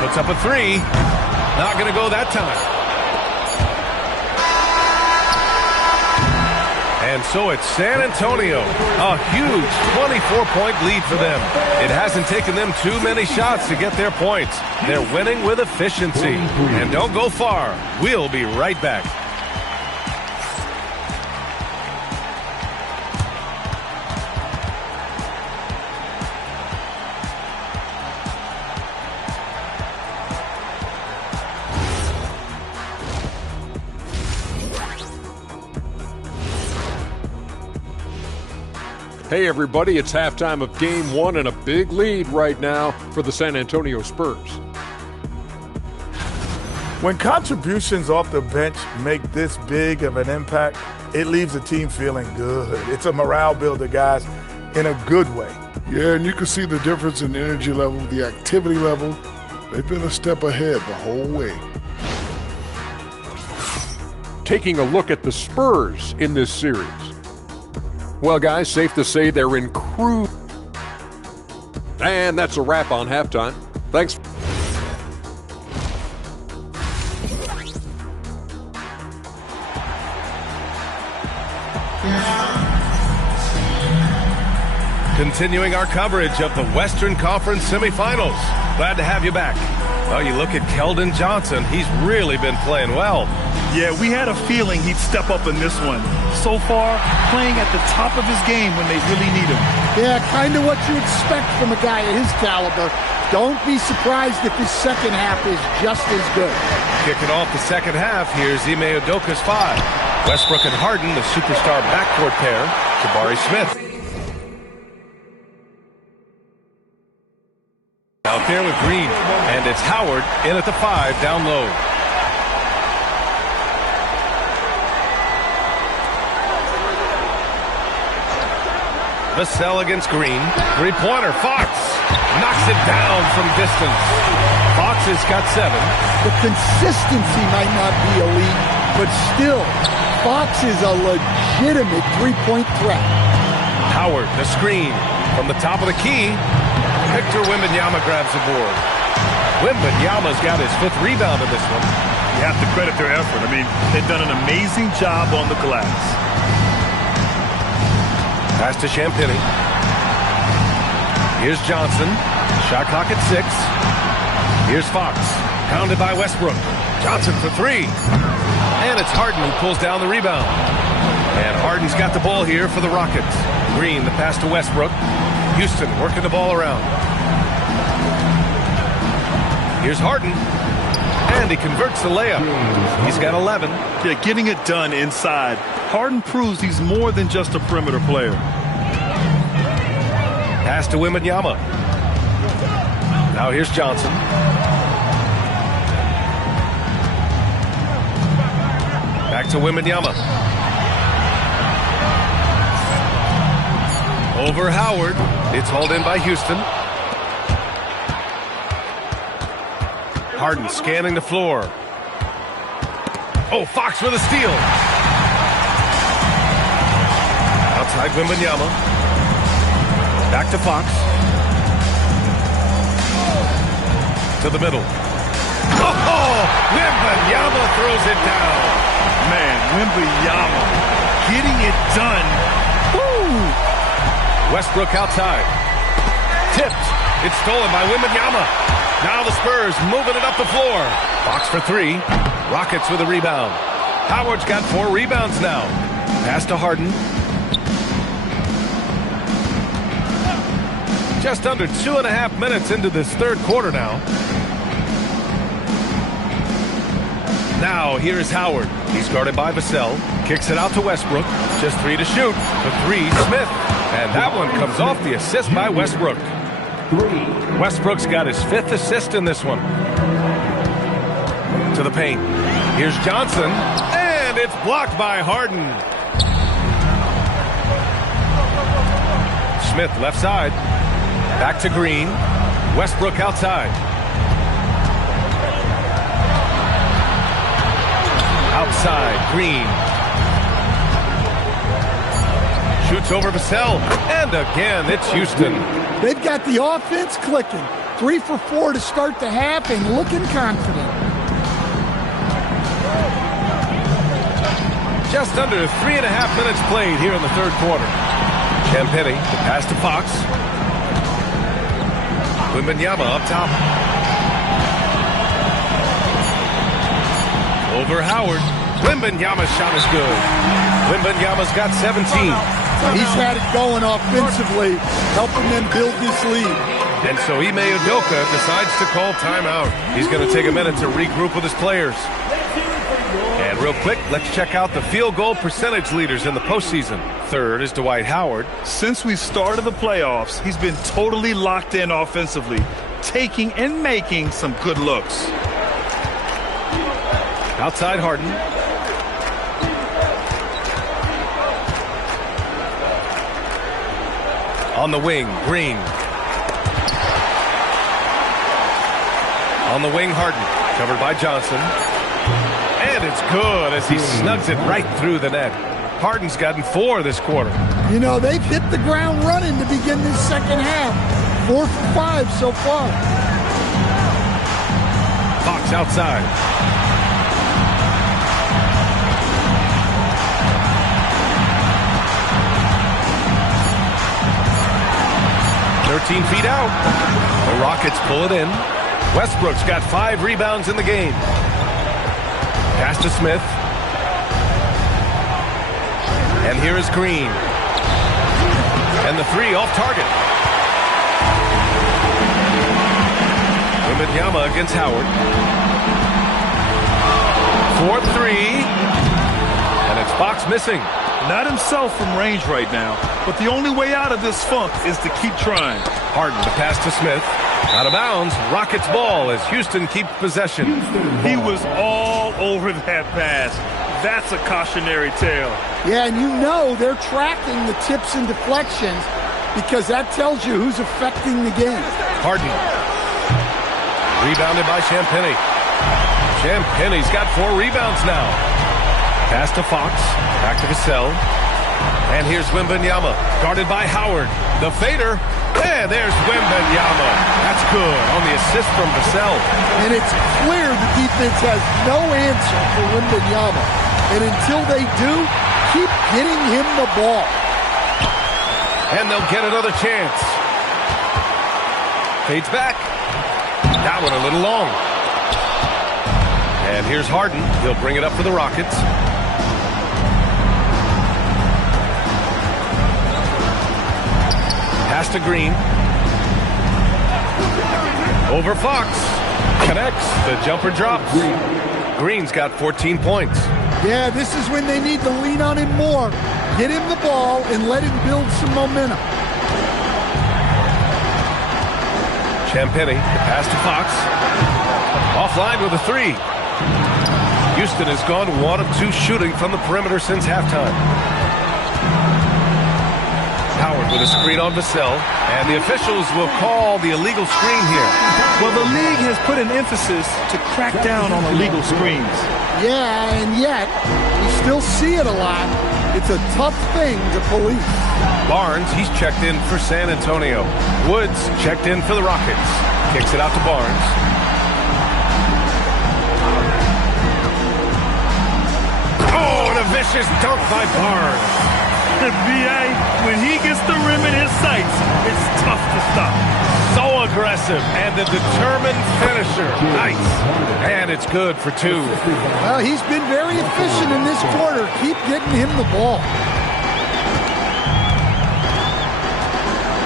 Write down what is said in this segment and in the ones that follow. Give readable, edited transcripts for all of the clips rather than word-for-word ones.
Puts up a three. Not going to go that time. And so it's San Antonio. A huge 24-point lead for them. It hasn't taken them too many shots to get their points. They're winning with efficiency. And don't go far. We'll be right back. Hey everybody, it's halftime of Game 1 and a big lead right now for the San Antonio Spurs. When contributions off the bench make this big of an impact, it leaves the team feeling good. It's a morale builder, guys, in a good way. Yeah, and you can see the difference in energy level, the activity level. They've been a step ahead the whole way. Taking a look at the Spurs in this series. Well, guys, safe to say they're in cruise. And that's a wrap on halftime. Thanks. Continuing our coverage of the Western Conference semifinals. Glad to have you back. Well, you look at Keldon Johnson. He's really been playing well. Yeah, we had a feeling he'd step up in this one. So far, playing at the top of his game when they really need him. Yeah, kind of what you expect from a guy of his caliber. Don't be surprised if his second half is just as good. Kicking off the second half, here's Ime Udoka's 5. Westbrook and Harden, the superstar backcourt pair. Jabari Smith. Out there with Green, and it's Howard in at the 5 down low. Vassell against Green. Three-pointer. Fox knocks it down from distance. Fox has got 7. The consistency might not be elite, but still, Fox is a legitimate three-point threat. Howard, the screen from the top of the key. Victor Wembanyama grabs the board. Wembanyama's got his 5th rebound in this one. You have to credit their effort. I mean, they've done an amazing job on the glass. Pass to Champagny. Here's Johnson. Shot clock at 6. Here's Fox. Pounded by Westbrook. Johnson for 3. And it's Harden who pulls down the rebound. And Harden's got the ball here for the Rockets. Green, the pass to Westbrook. Houston working the ball around. Here's Harden. And he converts the layup. He's got 11. Yeah, getting it done inside. Harden proves he's more than just a perimeter player. Pass to Wembanyama. Now here's Johnson. Back to Wembanyama. Over Howard. It's hauled in by Houston. Harden scanning the floor. Oh, Fox with a steal. Outside Wembanyama. Back to Fox. To the middle. Oh, Wembanyama throws it down. Man, Wembanyama getting it done. Woo! Westbrook outside. Tipped. It's stolen by Wembanyama. Now the Spurs moving it up the floor. Fox for 3. Rockets with a rebound. Howard's got 4 rebounds now. Pass to Harden. Just under 2.5 minutes into this third quarter now. Now here's Howard. He's guarded by Vassell. Kicks it out to Westbrook. Just 3 to shoot. For 3, Smith. And that one comes off the assist by Westbrook. Westbrook's got his 5th assist in this one. To the paint. Here's Johnson. And it's blocked by Harden. Smith left side. Back to Green. Westbrook outside. Outside, Green. Shoots over Vassell. And again, it's Houston. They've got the offense clicking. 3 for 4 to start the half and looking confident. Just under 3.5 minutes played here in the third quarter. Champagny, the pass to Fox. Wembanyama up top. Over Howard. Wembanyama's shot is good. Wembanyama's got 17. He's had it going offensively, helping them build this lead. And so Ime Udoka decides to call timeout. He's going to take a minute to regroup with his players. And real quick, let's check out the field goal percentage leaders in the postseason. Third is Dwight Howard. Since we started the playoffs, he's been totally locked in offensively, taking and making some good looks. Outside Harden. On the wing, Green. On the wing, Harden. Covered by Johnson. And it's good as he snugs it right through the net. Harden's gotten 4 this quarter. You know, they've hit the ground running to begin this second half. 4 for 5 so far. Fox outside. Feet out. The Rockets pull it in. Westbrook's got 5 rebounds in the game. Pass to Smith. And here is Green. And the 3 off target. Wembanyama against Howard. 4-3. And it's Fox missing. Not himself from range right now, but the only way out of this funk is to keep trying. Harden to pass to Smith. Out of bounds, Rockets ball as Houston keeps possession. He was all over that pass. That's a cautionary tale. Yeah, and you know they're tracking the tips and deflections because that tells you who's affecting the game. Harden. Rebounded by Champagny. Champagny's got 4 rebounds now. Pass to Fox. Back to Vassell. And here's Wembanyama. Guarded by Howard. The fader. And there's Wembanyama. That's good on the assist from Vassell. And it's clear the defense has no answer for Wembanyama. And until they do, keep getting him the ball. And they'll get another chance. Fades back. That one a little long. And here's Harden. He'll bring it up for the Rockets. Pass to Green. Over Fox. Connects. The jumper drops. Green's got 14 points. Yeah, this is when they need to lean on him more. Get him the ball and let him build some momentum. Champagny. Pass to Fox. Offline with a 3. Houston has gone 1 of 2 shooting from the perimeter since halftime. Howard with a screen on Vassell, and the officials will call the illegal screen here. Well, the league has put an emphasis to crack down on illegal screens. Yeah, and yet, you still see it a lot. It's a tough thing to police. Barnes, he's checked in for San Antonio. Woods checked in for the Rockets. Kicks it out to Barnes. Oh, and a vicious dunk by Barnes. B.A., when he gets the rim in his sights, it's tough to stop. So aggressive and the determined finisher. Nice. And it's good for 2. Well, he's been very efficient in this quarter. Keep getting him the ball.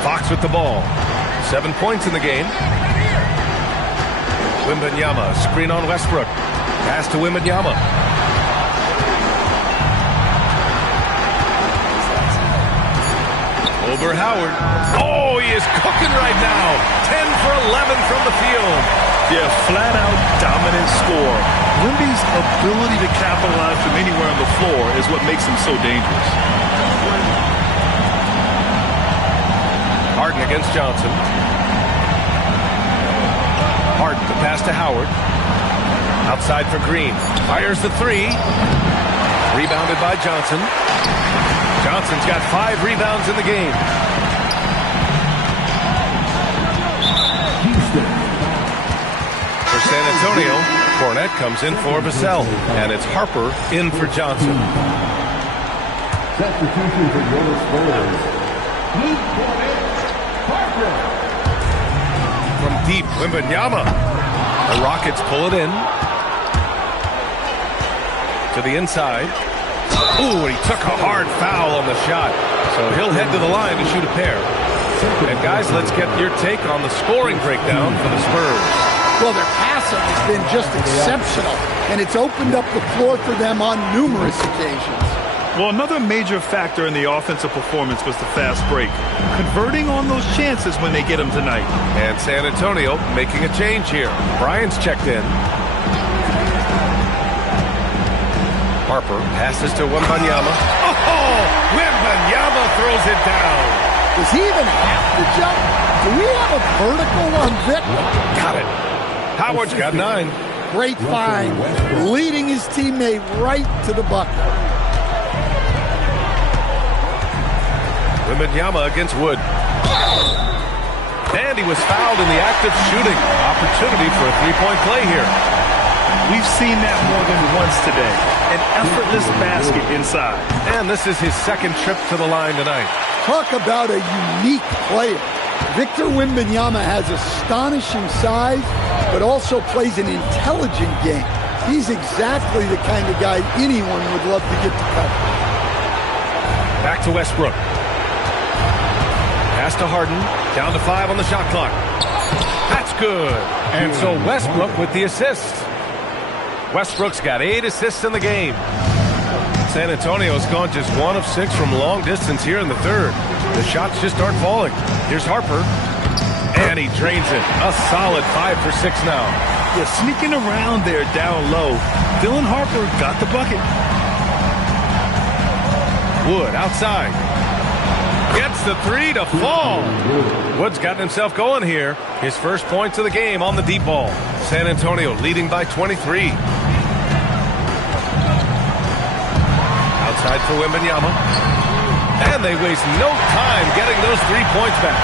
Fox with the ball. 7 points in the game. Wembanyama, screen on Westbrook. Pass to Wembanyama. Over Howard. Oh, he is cooking right now. 10 for 11 from the field. Yeah, flat-out dominant score. Wemby's ability to capitalize from anywhere on the floor is what makes him so dangerous. Harden against Johnson. Harden, the pass to Howard. Outside for Green. Fires the 3. Rebounded by Johnson. Johnson's got 5 rebounds in the game. San Antonio, Cornette comes in for Vassell, and it's Harper in for Johnson. Substitution for your Spurs. Luke Cornette, Harper. From deep, Wembanyama. The Rockets pull it in. To the inside. Ooh, he took a hard foul on the shot. So he'll head to the line to shoot a pair. And guys, let's get your take on the scoring breakdown for the Spurs. Well, their passing has been just exceptional, and it's opened up the floor for them on numerous occasions. Well, another major factor in the offensive performance was the fast break. Converting on those chances when they get them tonight. And San Antonio making a change here. Bryant's checked in. Harper passes to Wembanyama. Oh, Wembanyama throws it down. Does he even have to jump? Do we have a vertical on Vic? Got it. Howard's got 9. Great find, leading his teammate right to the bucket. Wembanyama against Wood. And he was fouled in the act of shooting. Opportunity for a three-point play here. We've seen that more than once today. An effortless basket inside. And this is his second trip to the line tonight. Talk about a unique player. Victor Wembanyama has astonishing size, but also plays an intelligent game. He's exactly the kind of guy anyone would love to get to cover. Back to Westbrook. Pass to Harden. Down to 5 on the shot clock. That's good. And so Westbrook with the assist. Westbrook's got 8 assists in the game. San Antonio's gone just 1 of 6 from long distance here in the third. The shots just aren't falling. Here's Harper. And he drains it. A solid 5 for 6 now. Yeah, sneaking around there down low. Dylan Harper got the bucket. Wood outside. Gets the 3 to fall. Wood's gotten himself going here. His first points of the game on the deep ball. San Antonio leading by 23. Outside for Wembanyama. And they waste no time getting those 3 points back.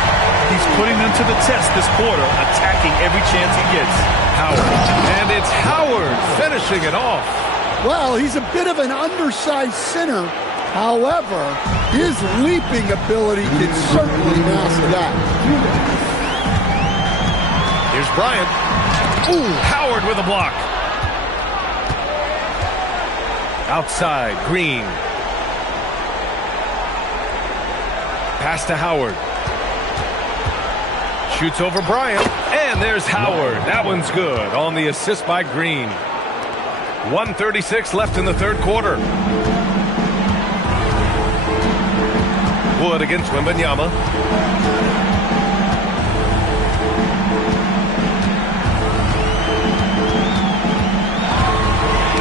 He's putting them to the test this quarter, attacking every chance he gets. Howard. And it's Howard finishing it off. Well, he's a bit of an undersized center. However, his leaping ability can certainly mask that. Here's Bryant. Ooh, Howard with a block. Outside, Green. Pass to Howard. Shoots over Bryant. And there's Howard. That one's good on the assist by Green. 1:36 left in the third quarter. Wood against Wembanyama.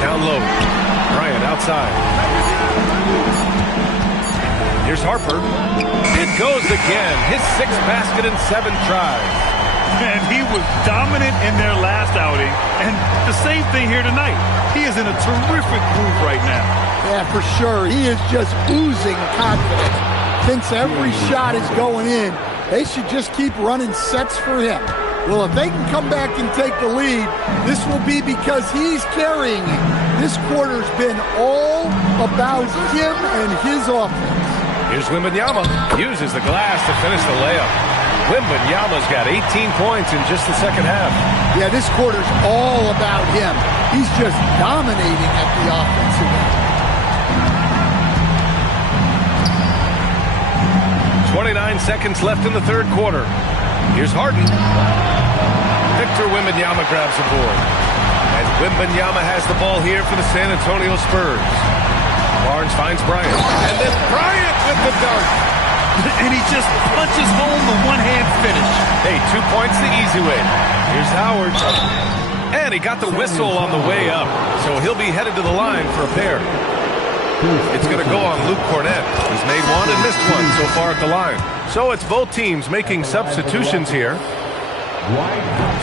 Down low. Bryant outside. Here's Harper. It goes again. His 6th basket in 7 tries. And he was dominant in their last outing. And the same thing here tonight. He is in a terrific groove right now. Yeah, for sure. He is just oozing confidence. Thinks every shot is going in. They should just keep running sets for him. Well, if they can come back and take the lead, this will be because he's carrying it. This quarter's been all about him and his offense. Here's Wembanyama. Uses the glass to finish the layup. Wembanyama's got 18 points in just the second half. Yeah, this quarter's all about him. He's just dominating at the offensive end. 29 seconds left in the third quarter. Here's Harden. Victor Wembanyama grabs the board. And Wembanyama has the ball here for the San Antonio Spurs. Barnes finds Bryant. And then Bryant with the dunk. And he just punches home the one-hand finish. Hey, 2 points the easy way. Here's Howard. And he got the whistle on the way up. So he'll be headed to the line for a pair. It's going to go on Luke Cornette. He's made 1 and missed 1 so far at the line. So it's both teams making substitutions here.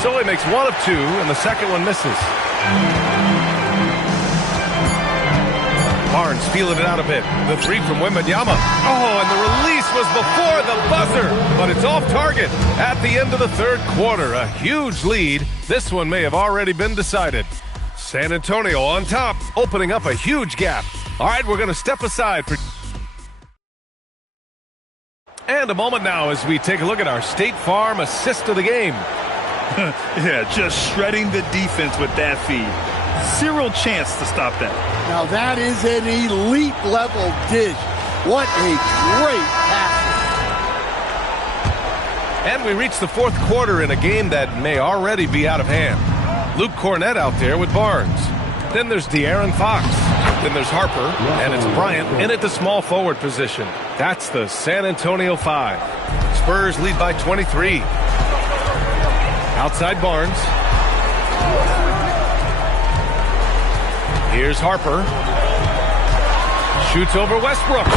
So he makes 1 of 2, and the second one misses. Barnes feeling it out a bit. The 3 from Wembanyama. Oh, and the release was was before the buzzer, but it's off target at the end of the third quarter. A huge lead. This one may have already been decided. San Antonio on top, opening up a huge gap. All right, we're going to step aside for... And a moment now as we take a look at our State Farm assist of the game. Yeah, just shredding the defense with that feed. Zero chance to stop that. Now that is an elite level dish. What a great pass. And we reach the fourth quarter in a game that may already be out of hand. Luke Cornett out there with Barnes. Then there's De'Aaron Fox. Then there's Harper, and it's Bryant in at the small forward position. That's the San Antonio 5. Spurs lead by 23. Outside Barnes. Here's Harper. Shoots over Westbrook.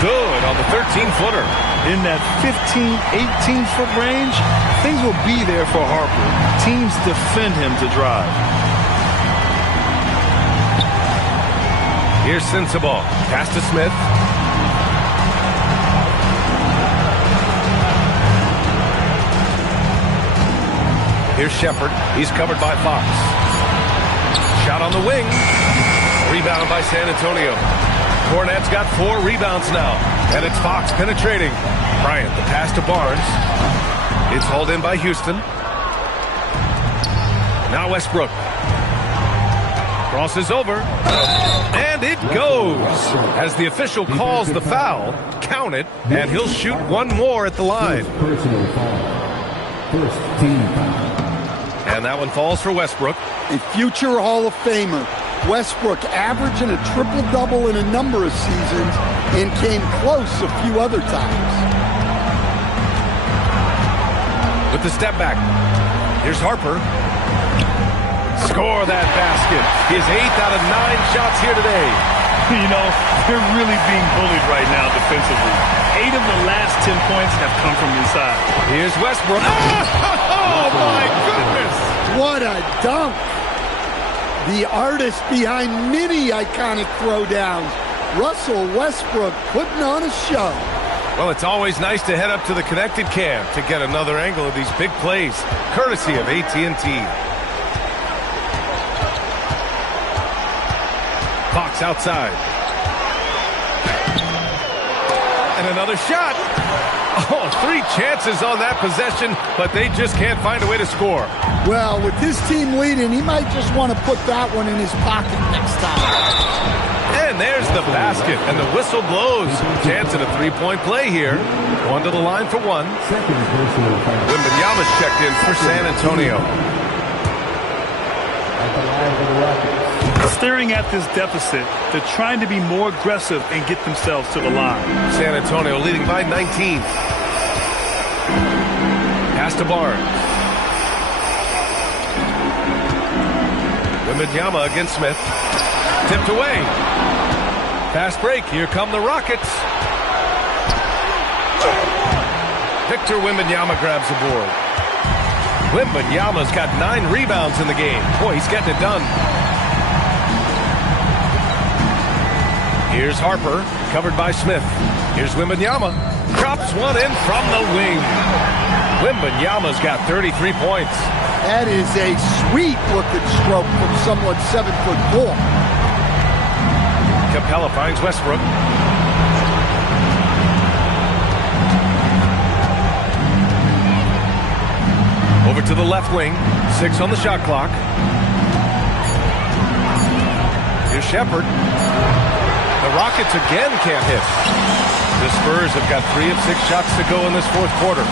Good on the 13-footer. In that 15, 18-foot range, things will be there for Harper. Teams defend him to drive. Here's Sensabaugh. Pass to Smith. Here's Shepard. He's covered by Fox. Shot on the wing. Rebound by San Antonio. Cornett's got 4 rebounds now. And it's Fox penetrating. Bryant, the pass to Barnes. It's hauled in by Houston. Now Westbrook. Crosses over. And it goes. As the official calls the foul, count it, and he'll shoot one more at the line. Personal foul. First team foul. And that one falls for Westbrook. A future Hall of Famer. Westbrook averaging a triple-double in a number of seasons and came close a few other times. With the step back. Here's Harper. Score that basket. His 8th out of 9 shots here today. You know, they're really being bullied right now defensively. 8 of the last 10 points have come from inside. Here's Westbrook. Oh, my goodness. What a dunk. The artist behind many iconic throwdowns, Russell Westbrook, putting on a show. Well, it's always nice to head up to the connected cam to get another angle of these big plays, courtesy of AT&T. Fox outside. And another shot. Oh, 3 chances on that possession, but they just can't find a way to score. Well, with this team leading, he might just want to put that one in his pocket next time. And there's the basket, and the whistle blows. Chance at a 3-point play here. Going to the line for 1. Second personal foul. Wembanyama's checked in for San Antonio. At the line for the Rockets. Staring at this deficit, they're trying to be more aggressive and get themselves to the line. San Antonio leading by 19. Pass to Barnes. Wembanyama against Smith. Tipped away. Fast break. Here come the Rockets. Victor Wembanyama grabs the board. Wembanyama's got 9 rebounds in the game. Boy, he's getting it done. Here's Harper, covered by Smith. Here's Wembanyama. Drops one in from the wing. Wembanyama's got 33 points. That is a sweet-looking stroke from someone 7'4". Capella finds Westbrook. Over to the left wing. 6 on the shot clock. Here's Shepard. The Rockets again can't hit. The Spurs have got 3 of 6 shots to go in this fourth quarter.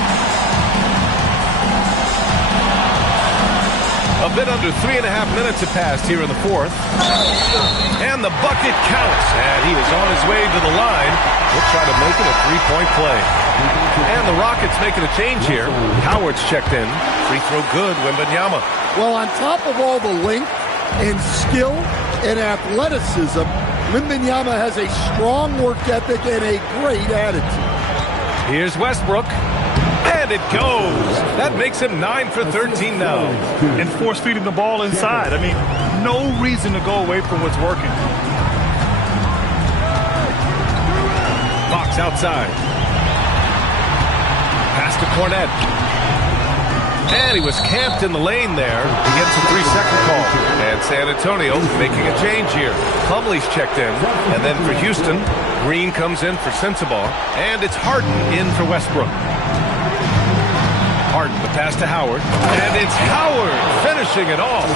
A bit under 3.5 minutes have passed here in the fourth. And the bucket counts. And he is on his way to the line. We'll try to make it a 3-point play. And the Rockets making a change here. Howard's checked in. Free throw good, Wembanyama. Well, on top of all the length and skill and athleticism, Wembanyama has a strong work ethic and a great attitude. Here's Westbrook. And it goes. That makes him 9 for 13 now. And force feeding the ball inside. I mean, no reason to go away from what's working. Fox outside. Pass to Cornette. And he was camped in the lane there. He gets a 3-second call. And San Antonio making a change here. Plumlee's checked in. And then for Houston, Green comes in for Sensabaugh. And it's Harden in for Westbrook. Harden, the pass to Howard. And it's Howard finishing it off.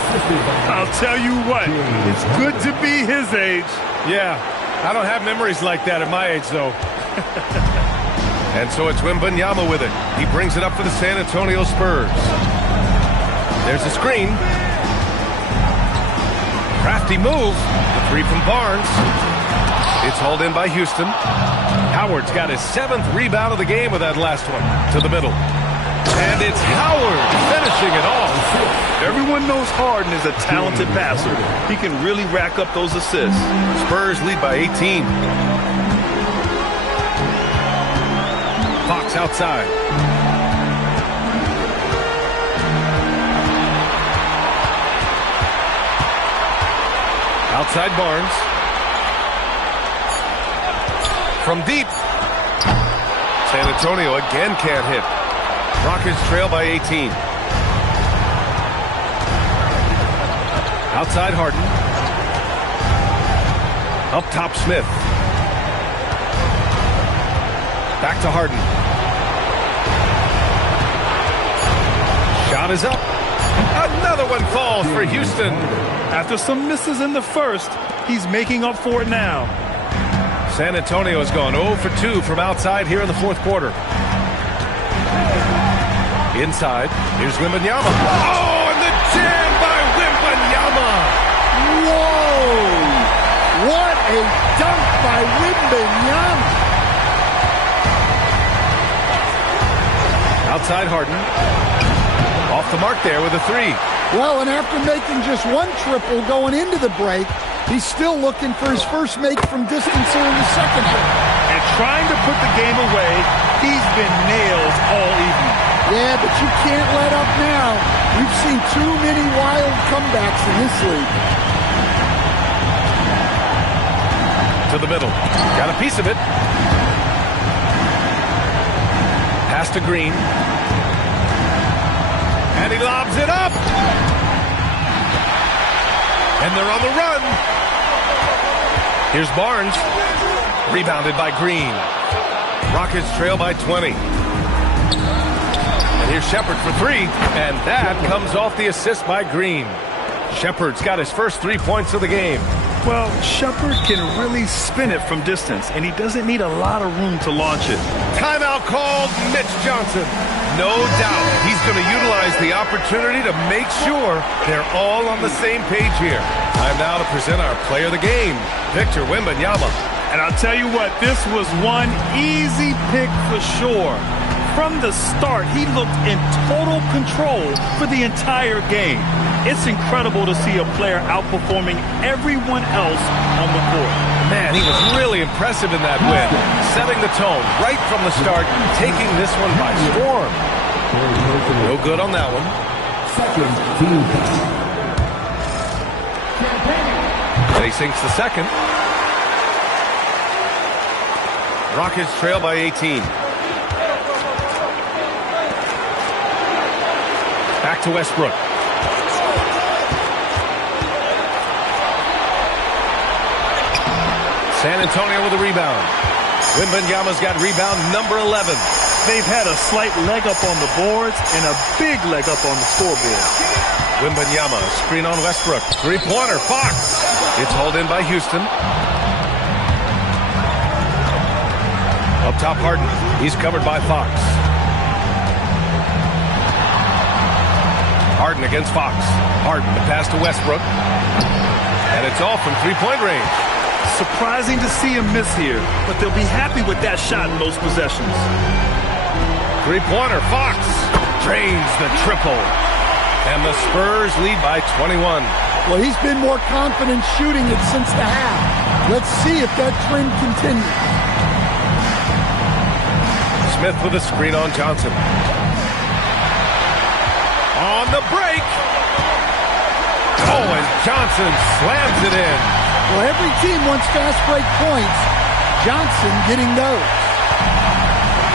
I'll tell you what, it's good to be his age. Yeah, I don't have memories like that at my age, though. And so it's Wembanyama with it. He brings it up for the San Antonio Spurs. There's a screen. Crafty move. The three from Barnes. It's hauled in by Houston. Howard's got his 7th rebound of the game with that last one. To the middle. And it's Howard finishing it off. Everyone knows Harden is a talented passer. He can really rack up those assists. Spurs lead by 18. Fox outside. Outside Barnes. From deep. San Antonio again can't hit. Rockets trail by 18. Outside Harden. Up top Smith. Back to Harden. Shot is up. Another one falls for Houston. After some misses in the first, he's making up for it now. San Antonio has gone 0 for 2 from outside here in the fourth quarter. Inside, here's Wembanyama. Oh, and the jam by Wembanyama. Whoa! What a dunk by Wembanyama. Outside Harden. Off the mark there with a 3. Well, and after making just one triple going into the break, he's still looking for his first make from distance here in the second half. And trying to put the game away, he's been nailed all evening. Yeah, but you can't let up now. We've seen too many wild comebacks in this league. To the middle. Got a piece of it. Pass to Green. And he lobs it up. And they're on the run. Here's Barnes. Rebounded by Green. Rockets trail by 20. And here's Shepard for 3. And that comes off the assist by Green. Shepard's got his first 3 points of the game. Well, Shepard can really spin it from distance, and he doesn't need a lot of room to launch it. Timeout called. Mitch Johnson. No doubt he's going to utilize the opportunity to make sure they're all on the same page here. Time now to present our player of the game, Victor Wembanyama. And I'll tell you what, this was one easy pick for sure. From the start, he looked in total control for the entire game. It's incredible to see a player outperforming everyone else on the court. Man, he was really impressive in that win, setting the tone right from the start, taking this one by storm. No good on that one. And he sinks the second. Rockets trail by 18. Back to Westbrook. San Antonio with a rebound. Wembanyama's got rebound number 11. They've had a slight leg up on the boards and a big leg up on the scoreboard. Wembanyama, screen on Westbrook. Three-pointer, Fox. It's hauled in by Houston. Up top, Harden. He's covered by Fox. Harden against Fox. Harden, the pass to Westbrook. And it's off from three-point range. Surprising to see him miss here, but they'll be happy with that shot in those possessions. Three-pointer, Fox drains the triple. And the Spurs lead by 21. Well, he's been more confident shooting it since the half. Let's see if that trend continues. Smith with a screen on Johnson. On the break. Oh, and Johnson slams it in. Well, every team wants fast break points. Johnson getting those.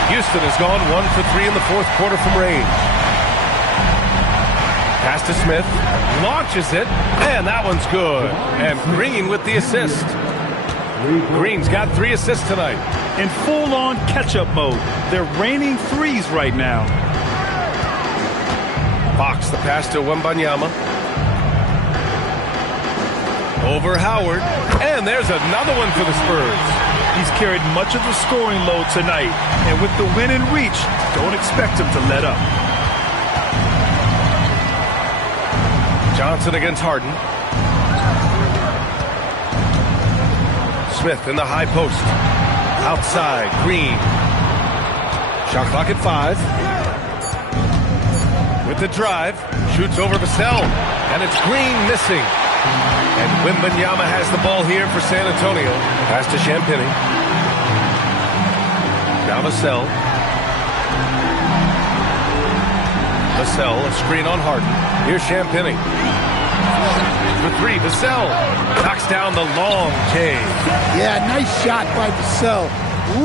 Houston has gone 1 for 3 in the fourth quarter from range. Pass to Smith, launches it, and that one's good. And Green with the assist. Green's got 3 assists tonight. In full-on catch-up mode. They're raining threes right now. Fox, the pass to Wembanyama. Over Howard, and there's another one for the Spurs. He's carried much of the scoring load tonight, and with the win in reach, don't expect him to let up. Johnson against Harden. Smith in the high post. Outside, Green. Shot clock at 5. With the drive, shoots over Vassell, and it's Green missing. And Wembanyama has the ball here for San Antonio. Pass to Champagnie. Now Vassell. Vassell, a screen on Harden. Here's Champagnie. For 3, Vassell knocks down the long K. Yeah, nice shot by Vassell.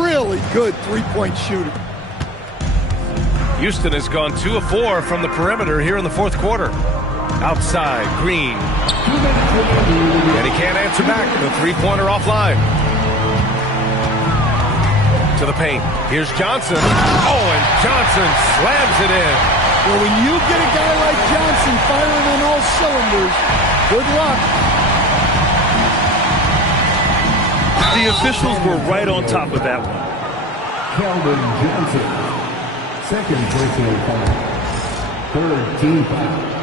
Really good three-point shooter. Houston has gone 2 of 4 from the perimeter here in the fourth quarter. Outside, Green. And he can't answer back. The three-pointer offline. To the paint. Here's Johnson. Oh, and Johnson slams it in. Well, when you get a guy like Johnson firing on all cylinders, good luck. The officials were right on top of that one. Keldon Johnson, second personal foul. Third team foul.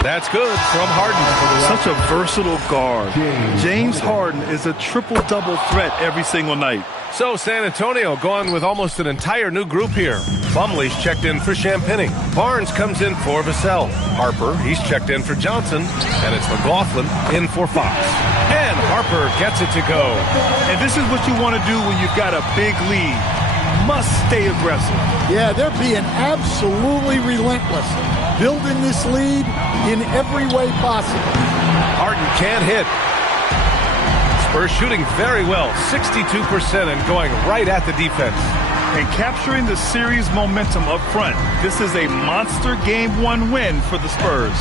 That's good from Harden. Such a versatile guard. James Harden is a triple-double threat every single night. So San Antonio going with almost an entire new group here. Plumlee's checked in for Champagnie. Barnes comes in for Vassell. Harper, he's checked in for Johnson. And it's McLaughlin in for Fox. And Harper gets it to go. And this is what you want to do when you've got a big lead. Must stay aggressive. Yeah, they're being absolutely relentless. Building this lead in every way possible. Harden can't hit. Spurs shooting very well, 62% and going right at the defense. And capturing the series momentum up front. This is a monster Game 1 win for the Spurs.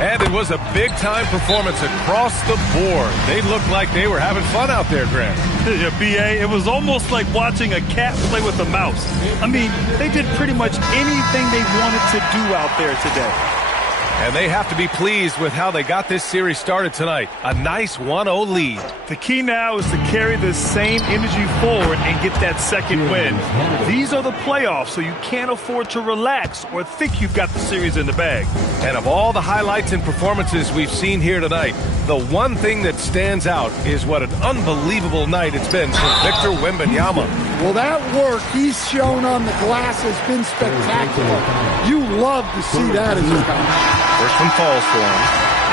And it was a big-time performance across the board. They looked like they were having fun out there, Grant. Yeah, B.A., it was almost like watching a cat play with a mouse. I mean, they did pretty much anything they wanted to do out there today. And they have to be pleased with how they got this series started tonight. A nice 1-0 lead. The key now is to carry this same energy forward and get that second win. These are the playoffs, so you can't afford to relax or think you've got the series in the bag. And of all the highlights and performances we've seen here tonight, the one thing that stands out is what an unbelievable night it's been for Victor Wembanyama. Well, that work he's shown on the glass has been spectacular. You love to see that as a coach. First one falls for him.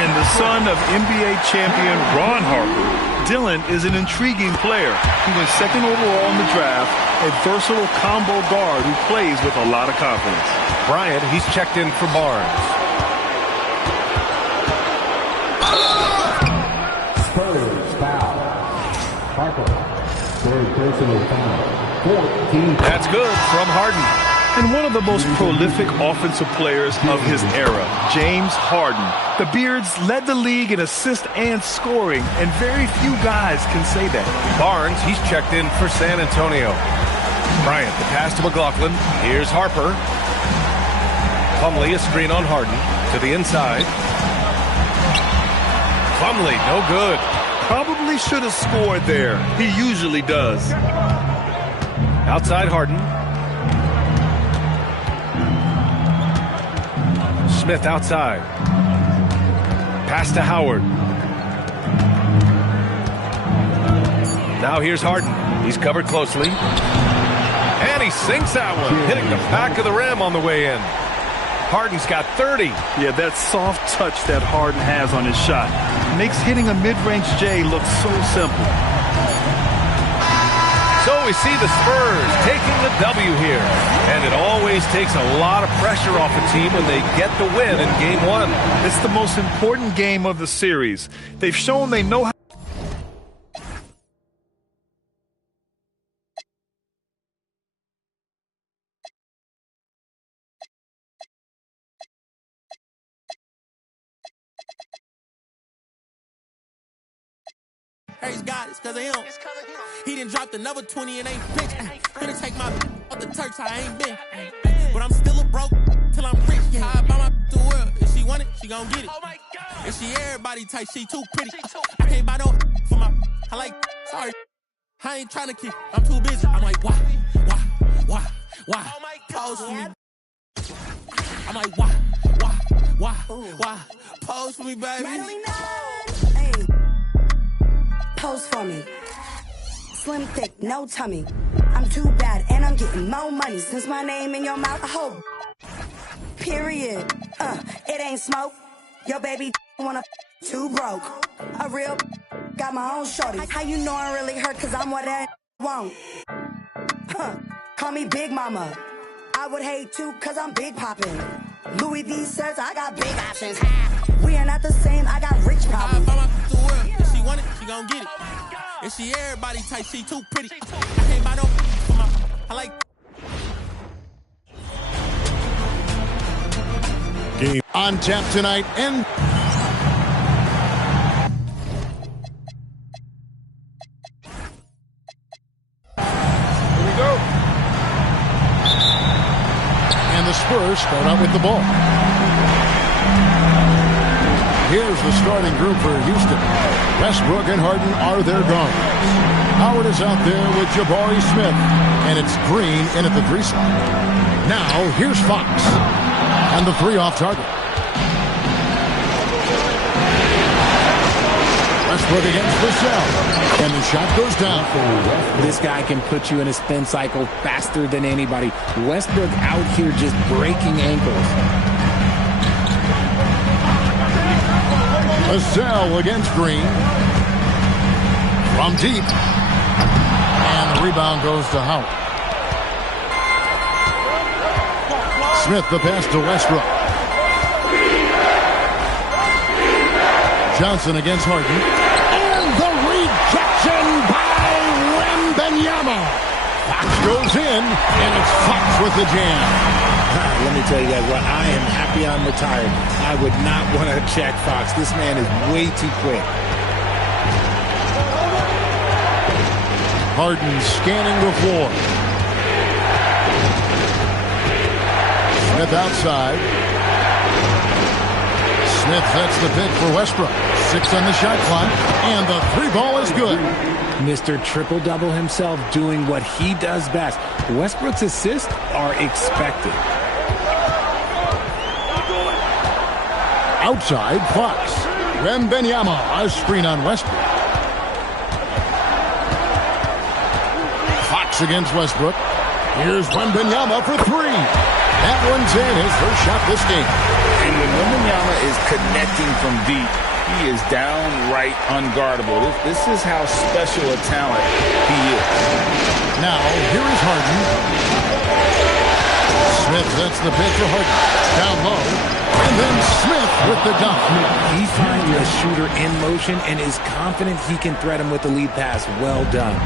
And the son of NBA champion Ron Harper, Dylan is an intriguing player. He went second overall in the draft, a versatile combo guard who plays with a lot of confidence. Bryant, he's checked in for Barnes. Spurs foul. Harper, third personal foul. 14. That's good from Harden. And one of the most prolific offensive players of his era, James Harden. The Beards led the league in assists and scoring, and very few guys can say that. Barnes, he's checked in for San Antonio. Bryant, the pass to McLaughlin. Here's Harper. Plumlee, a screen on Harden. To the inside. Plumlee, no good. Probably should have scored there. He usually does. Outside Harden. Smith outside. Pass to Howard. Now here's Harden. He's covered closely. And he sinks that one, hitting the back of the rim on the way in. Harden's got 30. Yeah, that soft touch that Harden has on his shot makes hitting a mid-range J look so simple. So we see the Spurs taking the W here. And it always takes a lot of pressure off a team when they get the win in Game 1. It's the most important game of the series. They've shown they know how Praise God, it's cause of him. He done dropped another 20 and ain't bitch. Gonna take my off the turks, I ain't been. But I'm still a broke till I'm rich. Yeah, I buy my the world. If she want it, she gon' get it. Oh my God. If she everybody type, she too pretty. I can't buy no for my. I like, sorry. I ain't tryna keep. I'm too busy. I'm like, why? Oh my God. Pose for me. I'm like, why? Pose for me, baby. Hey. Pose for me. Slim, thick, no tummy. I'm too bad and I'm getting more money. Since my name in your mouth, I hope. Period. It ain't smoke. Your baby wanna too broke. A real got my own shorty. How you know I really hurt? Cause I'm what that won't. Call me Big Mama. I would hate too cause I'm big poppin'. Louis V says I got big options. We are not the same, I got rich problems. I buy my the world. If she want it, she gon' get it. If she everybody type, she too pretty. I can't buy no for my. I like. Game on tap tonight and Here we go. and the Spurs start out with the ball. Here's the starting group for Houston. Westbrook and Harden are their guards. Howard is out there with Jabari Smith, and it's Green in at the 3 slot. Now here's Fox, and the 3 off target. Westbrook against Vassell, and the shot goes down. This guy can put you in a spin cycle faster than anybody. Westbrook out here just breaking ankles. Vassell against Green. From deep. And the rebound goes to Howard. Smith the pass to Westbrook. Johnson against Harden. And the rejection by Wembanyama. Fox goes in, and it's Fox with the jam. Let me tell you guys what, I am happy I'm retired. I would not want to check Fox. This man is way too quick. Harden scanning the floor. Smith outside. Smith sets the pick for Westbrook. 6 on the shot clock, and the 3 ball is good. Mr. Triple-Double himself doing what he does best. Westbrook's assists are expected. Outside, Fox. Wembanyama, a screen on Westbrook. Fox against Westbrook. Here's Wembanyama for 3. That one's in, his first shot this game. And when Wembanyama is connecting from deep, he is downright unguardable. This is how special a talent he is. Now, here is Harden. Smith sets the pick for Harden. Down low. And then Smith with the dunk. He finds a shooter in motion and is confident he can threat him with the lead pass. Well done.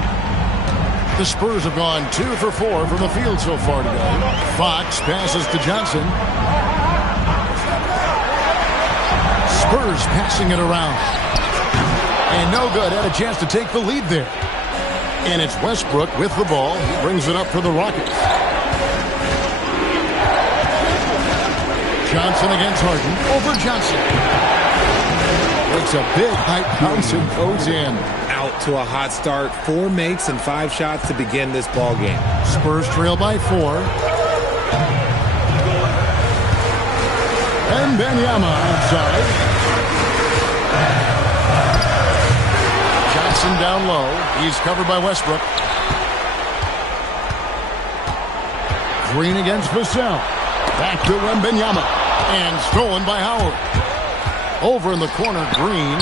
The Spurs have gone 2 for 4 from the field so far today. Fox passes to Johnson. Spurs passing it around. And no good. Had a chance to take the lead there. And it's Westbrook with the ball. He brings it up for the Rockets. Johnson against Harden. Over Johnson. Makes a big height bounce and goes in. Out to a hot start. 4 makes and 5 shots to begin this ball game. Spurs trail by 4. And Wembanyama outside. Johnson down low. He's covered by Westbrook. Green against Vassell. Back to Wembanyama. And stolen by Howard. Over in the corner, Green.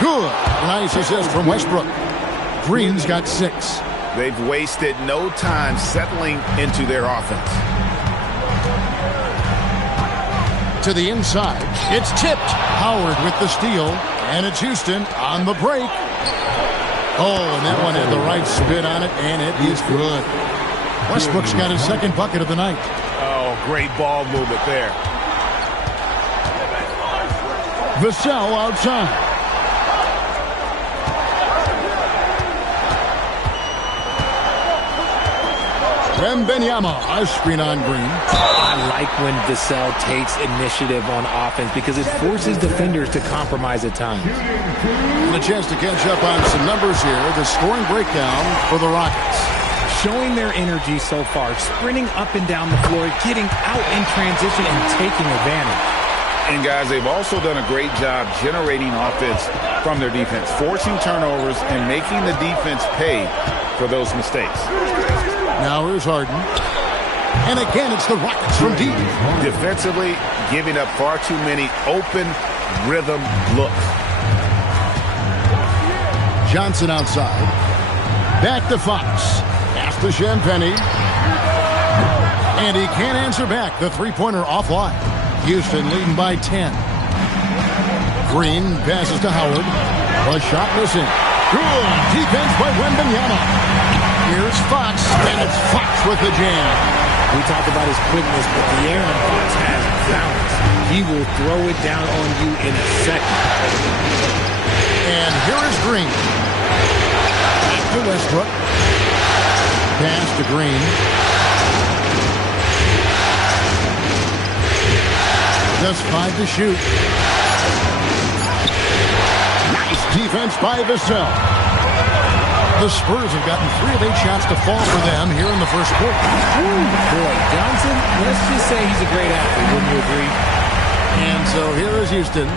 Good. Nice assist from Westbrook. Green's got 6. They've wasted no time settling into their offense. To the inside. It's tipped. Howard with the steal. And it's Houston on the break. Oh, and that one had the right spin on it, and it is good. Westbrook's got his 2nd bucket of the night. Oh, great ball movement there. Vassell outside. Wembanyama, a screen on Green. I like when Vassell takes initiative on offense because it forces defenders to compromise at times. And a chance to catch up on some numbers here. The scoring breakdown for the Rockets. Showing their energy so far, sprinting up and down the floor, getting out in transition and taking advantage. And, guys, they've also done a great job generating offense from their defense, forcing turnovers and making the defense pay for those mistakes. Now here's Harden. And again, it's the Rockets from deep. Defensively, giving up far too many open rhythm looks. Johnson outside. Back to Fox. Pass to Champagnie. And he can't answer back. The three-pointer offline. Houston leading by 10. Green passes to Howard. A shot missing. Good defense by Wembanyama. Here's Fox, and it's Fox with the jam. We talked about his quickness, but De'Aaron Fox has balance. He will throw it down on you in a second. And here is Green. Back to Westbrook. Pass to Green. Just 5 to shoot. Nice defense by Vassell. The Spurs have gotten 3 of 8 shots to fall for them here in the first quarter. Boy, Johnson, let's just say he's a great athlete, wouldn't you agree? And so here is Houston.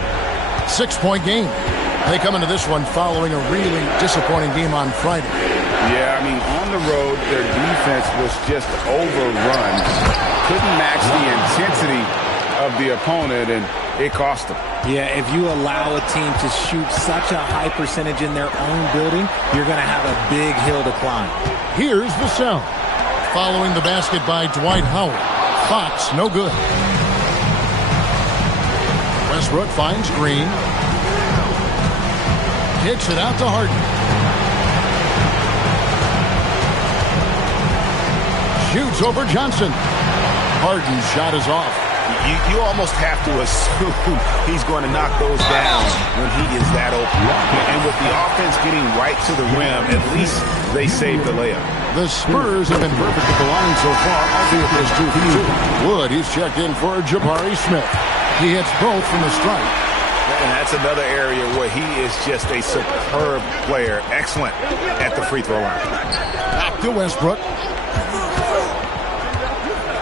6-point game. They come into this one following a really disappointing game on Friday. Yeah, I mean, on the road, their defense was just overrun. Couldn't match the intensity of the opponent, and it cost them. Yeah, if you allow a team to shoot such a high percentage in their own building, you're going to have a big hill to climb. Here's Vassell. Following the basket by Dwight Howard. Fox, no good. Westbrook finds Green. Kicks it out to Harden. Shoots over Johnson. Harden's shot is off. You almost have to assume he's going to knock those down when he is that open. And with the offense getting right to the rim, at least they saved the layup. The Spurs have been perfect at the line so far, albeit there's 2 for 2. Wood, he's checked in for Jabari Smith. He hits both from the stripe. And that's another area where he is just a superb player. Excellent at the free throw line. Back to Westbrook.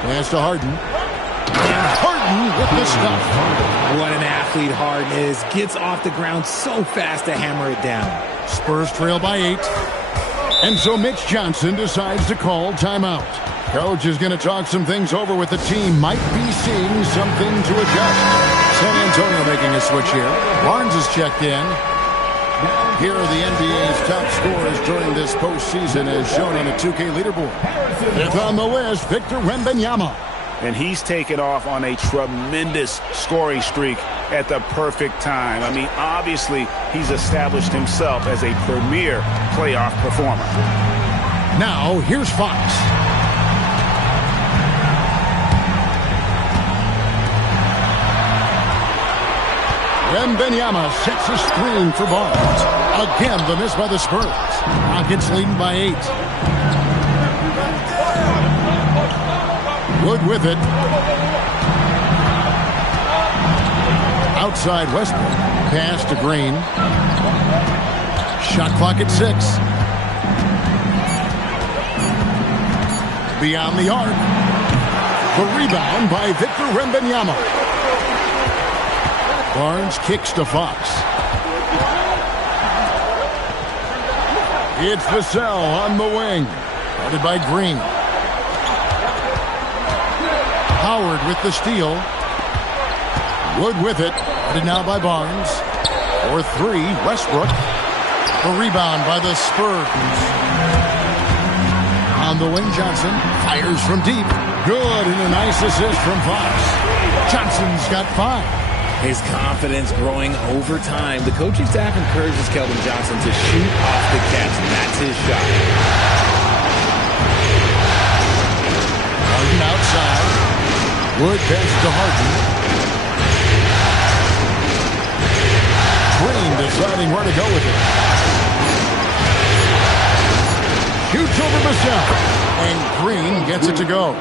Pass to Harden. And Harden with the stuff. What an athlete Harden is. Gets off the ground so fast to hammer it down. Spurs trail by 8. And so Mitch Johnson decides to call timeout. Coach is going to talk some things over with the team. Might be seeing something to adjust. San Antonio making a switch here. Barnes is checked in. Here are the NBA's top scorers during this postseason as shown on the 2K leaderboard. Fifth on the list, Victor Wembanyama. And he's taken off on a tremendous scoring streak at the perfect time. I mean, obviously, he's established himself as a premier playoff performer. Now, here's Fox. Wembanyama sets a screen for Barnes. Again, the miss by the Spurs. Rockets leading by 8. Wood with it. Outside Westbrook. Pass to Green. Shot clock at 6. Beyond the arc. The rebound by Victor Wembanyama. Barnes kicks to Fox. It's Vassell on the wing. Guarded by Green. Howard with the steal. Wood with it. Guarded now by Barnes. For 3, Westbrook. The rebound by the Spurs. On the wing, Johnson fires from deep. Good, and a nice assist from Fox. Johnson's got 5. His confidence growing over time. The coaching staff encourages Keldon Johnson to shoot off the catch. That's his shot. Harden outside. Wood passes to Harden. Green deciding where to go with it. Shoots over Vassell. And Green gets it to go.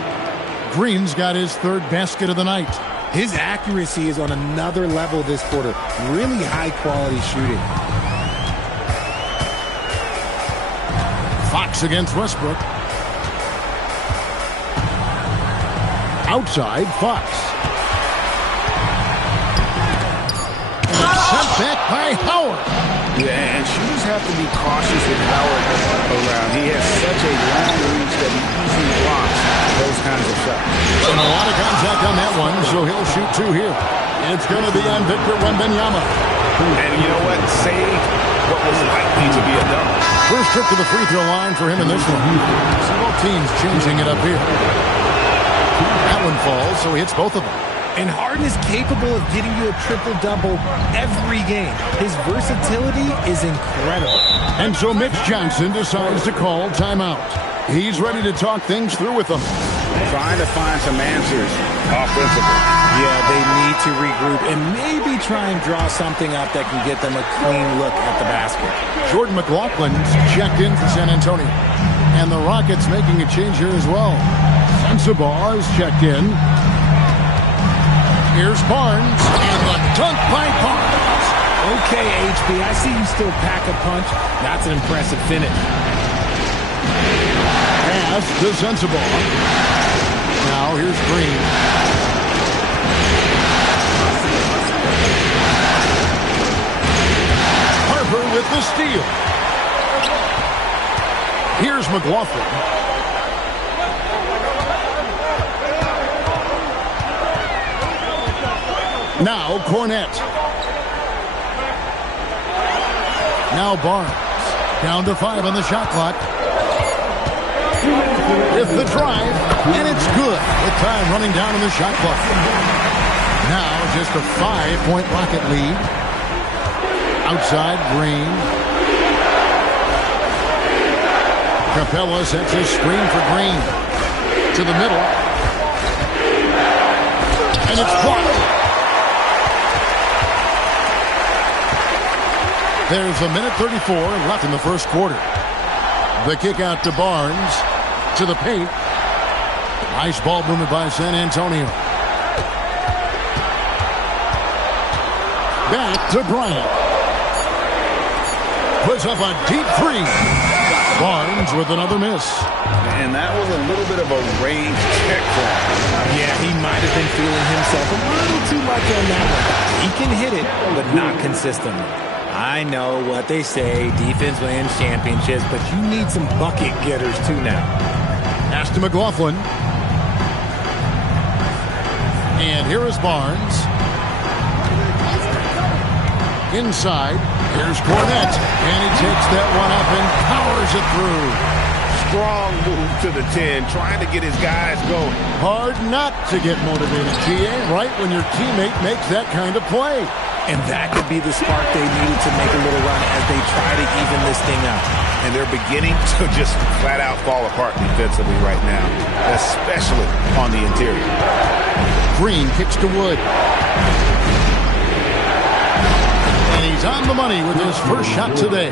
Green's got his third basket of the night. His accuracy is on another level this quarter. Really high-quality shooting. Fox against Westbrook. Outside, Fox. And sent back by Howard. Yeah, and shooters have to be cautious with Howard around. He has such a long reach that he easily blocks those kinds of shots. And a lot of contact on that one, so he'll shoot two here. It's going to be on Victor Wembanyama. And you know what? Saved what was likely to be a double. First trip to the free throw line for him in this one. So both teams changing it up here. That one falls, so he hits both of them. And Harden is capable of getting you a triple-double every game. His versatility is incredible. And so Mitch Johnson decides to call timeout. He's ready to talk things through with them. Trying to find some answers offensively. Yeah, they need to regroup and maybe try and draw something up that can get them a clean look at the basket. Jordan McLaughlin's checked in for San Antonio. And the Rockets making a change here as well. Sensabaugh is checked in. Here's Barnes, and the dunk by Barnes. Okay, HB, I see you still pack a punch. That's an impressive finish. Pass to Sensabaugh. Now here's Green. Harper with the steal. Here's McLaughlin. Now Cornette. Now Barnes. Down to 5 on the shot clock. With the drive, and it's good. With time running down on the shot clock. Now just a 5-point Rocket lead. Outside Green. Capella sets his screen for Green. To the middle. And it's blocked. There's a minute 34 left in the first quarter. The kick out to Barnes. To the paint. Nice ball movement by San Antonio. Back to Bryant. Puts up a deep three. Barnes with another miss. And that was a little bit of a range check for him. Yeah, he might have been feeling himself a little too much on that one. He can hit it, but not consistently. I know what they say, defense wins championships, but you need some bucket getters too now. Pass to McLaughlin. And here is Barnes. Inside, here's Cornette. And he takes that one up and powers it through. Strong move to the 10, trying to get his guys going. Hard not to get motivated, GA, right when your teammate makes that kind of play. And that could be the spark they needed to make a little run as they try to even this thing out. And they're beginning to just flat out fall apart defensively right now, especially on the interior. Green kicks to Wood. And he's on the money with his first shot today.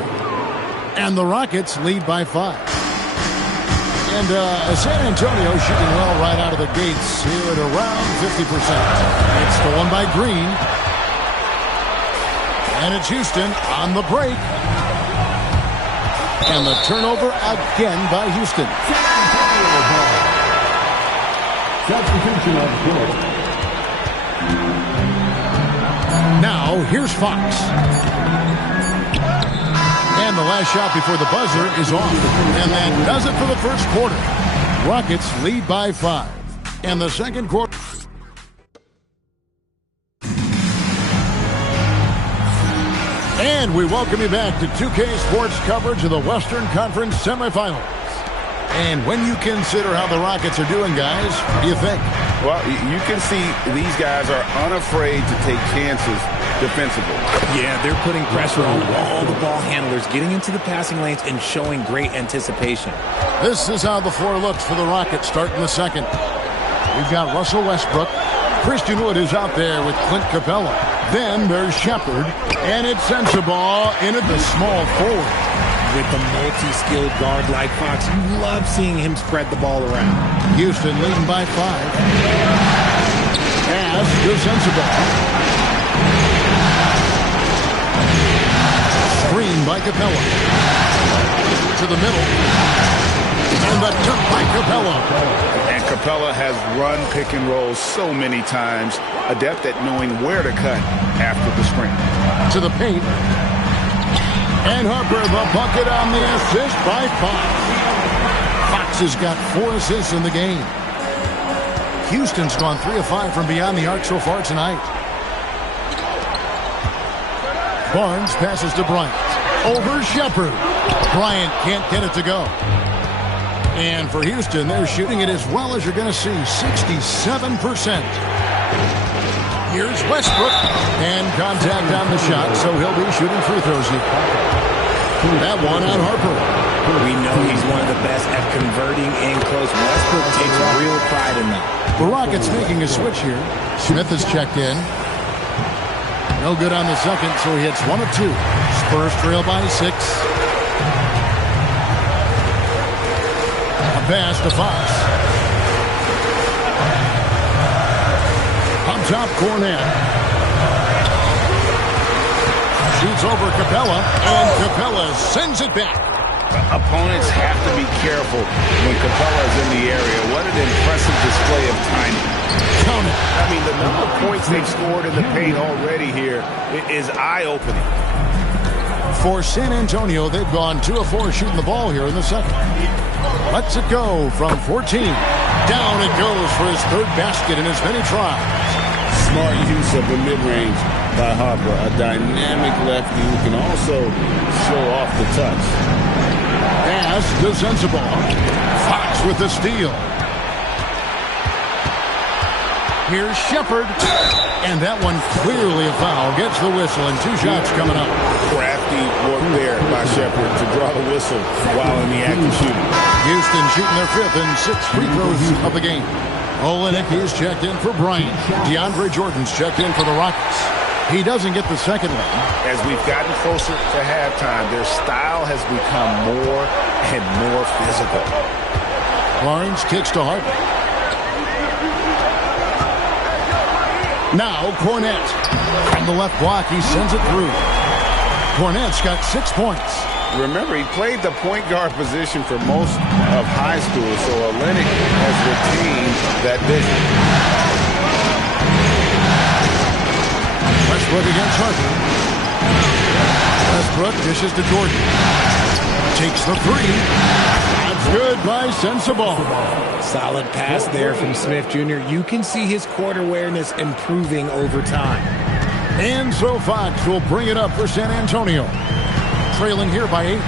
And the Rockets lead by 5. And San Antonio shooting well right out of the gates here at around 50%. It's stolen by Green. And it's Houston on the break. And the turnover again by Houston. Substitution on the court. Now, here's Fox. And the last shot before the buzzer is off. And that does it for the first quarter. Rockets lead by 5. And the second quarter. And we welcome you back to 2K Sports coverage of the Western Conference semifinals. And when you consider how the Rockets are doing, guys, what do you think? Well, you can see these guys are unafraid to take chances defensively. Yeah, they're putting pressure on all the ball handlers, getting into the passing lanes and showing great anticipation. This is how the floor looks for the Rockets starting the second. We've got Russell Westbrook. Christian Wood is out there with Clint Capella. Then there's Shepard, and it's Sensabaugh in at the small forward. with a multi-skilled guard like Fox, you love seeing him spread the ball around. Houston leading by 5. Pass to Sensible. Screen by Capella. To the middle. And the tip by Capella. And Capella has run pick and roll so many times, adept at knowing where to cut after the screen. To the paint. And Harper, the bucket on the assist by Fox. Fox has got 4 assists in the game. Houston's gone 3 of 5 from beyond the arc so far tonight. Barnes passes to Bryant. Over Shepard. Bryant can't get it to go. And for Houston, they're shooting it as well as you're going to see, 67%. Here's Westbrook. And contact on the shot, so he'll be shooting free throws here. That one on Harper. We know he's one of the best at converting in close. Westbrook takes real pride in that. The Rockets making a switch here. Smith has checked in. No good on the second, so he hits 1 of 2. Spurs trail by 6. A pass to Fox. Up top, Cornette. Shoots over Capella, and Capella sends it back. Opponents have to be careful when Capella's in the area. What an impressive display of timing. Count it. I mean, the number of points they've scored in the paint already here is eye-opening. For San Antonio, they've gone 2 of 4 shooting the ball here in the second. Lets it go from 14. Down it goes for his 3rd basket in as many tries. Smart use of the mid-range by Harper. A dynamic lefty who can also show off the touch. Pass to Sensible. Fox with the steal. Here's Shepard. And that one clearly a foul. Gets the whistle and 2 shots coming up. Crafty work there by Shepard to draw the whistle while in the act of shooting. Houston shooting their 5th and 6th free throws of the game. Olenek is checked in for Bryant. DeAndre Jordan's checked in for the Rockets. He doesn't get the second one. As we've gotten closer to halftime, their style has become more and more physical. Barnes kicks to Harper. Now Cornette. From the left block, he sends it through. Cornette's got 6 points. Remember, he played the point guard position for most of high school, so Olenek has retained that vision. Westbrook against Harper. Westbrook dishes to Jordan. Takes the 3. That's good by Sensible. Solid pass there from Smith Jr. You can see his court awareness improving over time. And so Fox will bring it up for San Antonio. Trailing here by 8.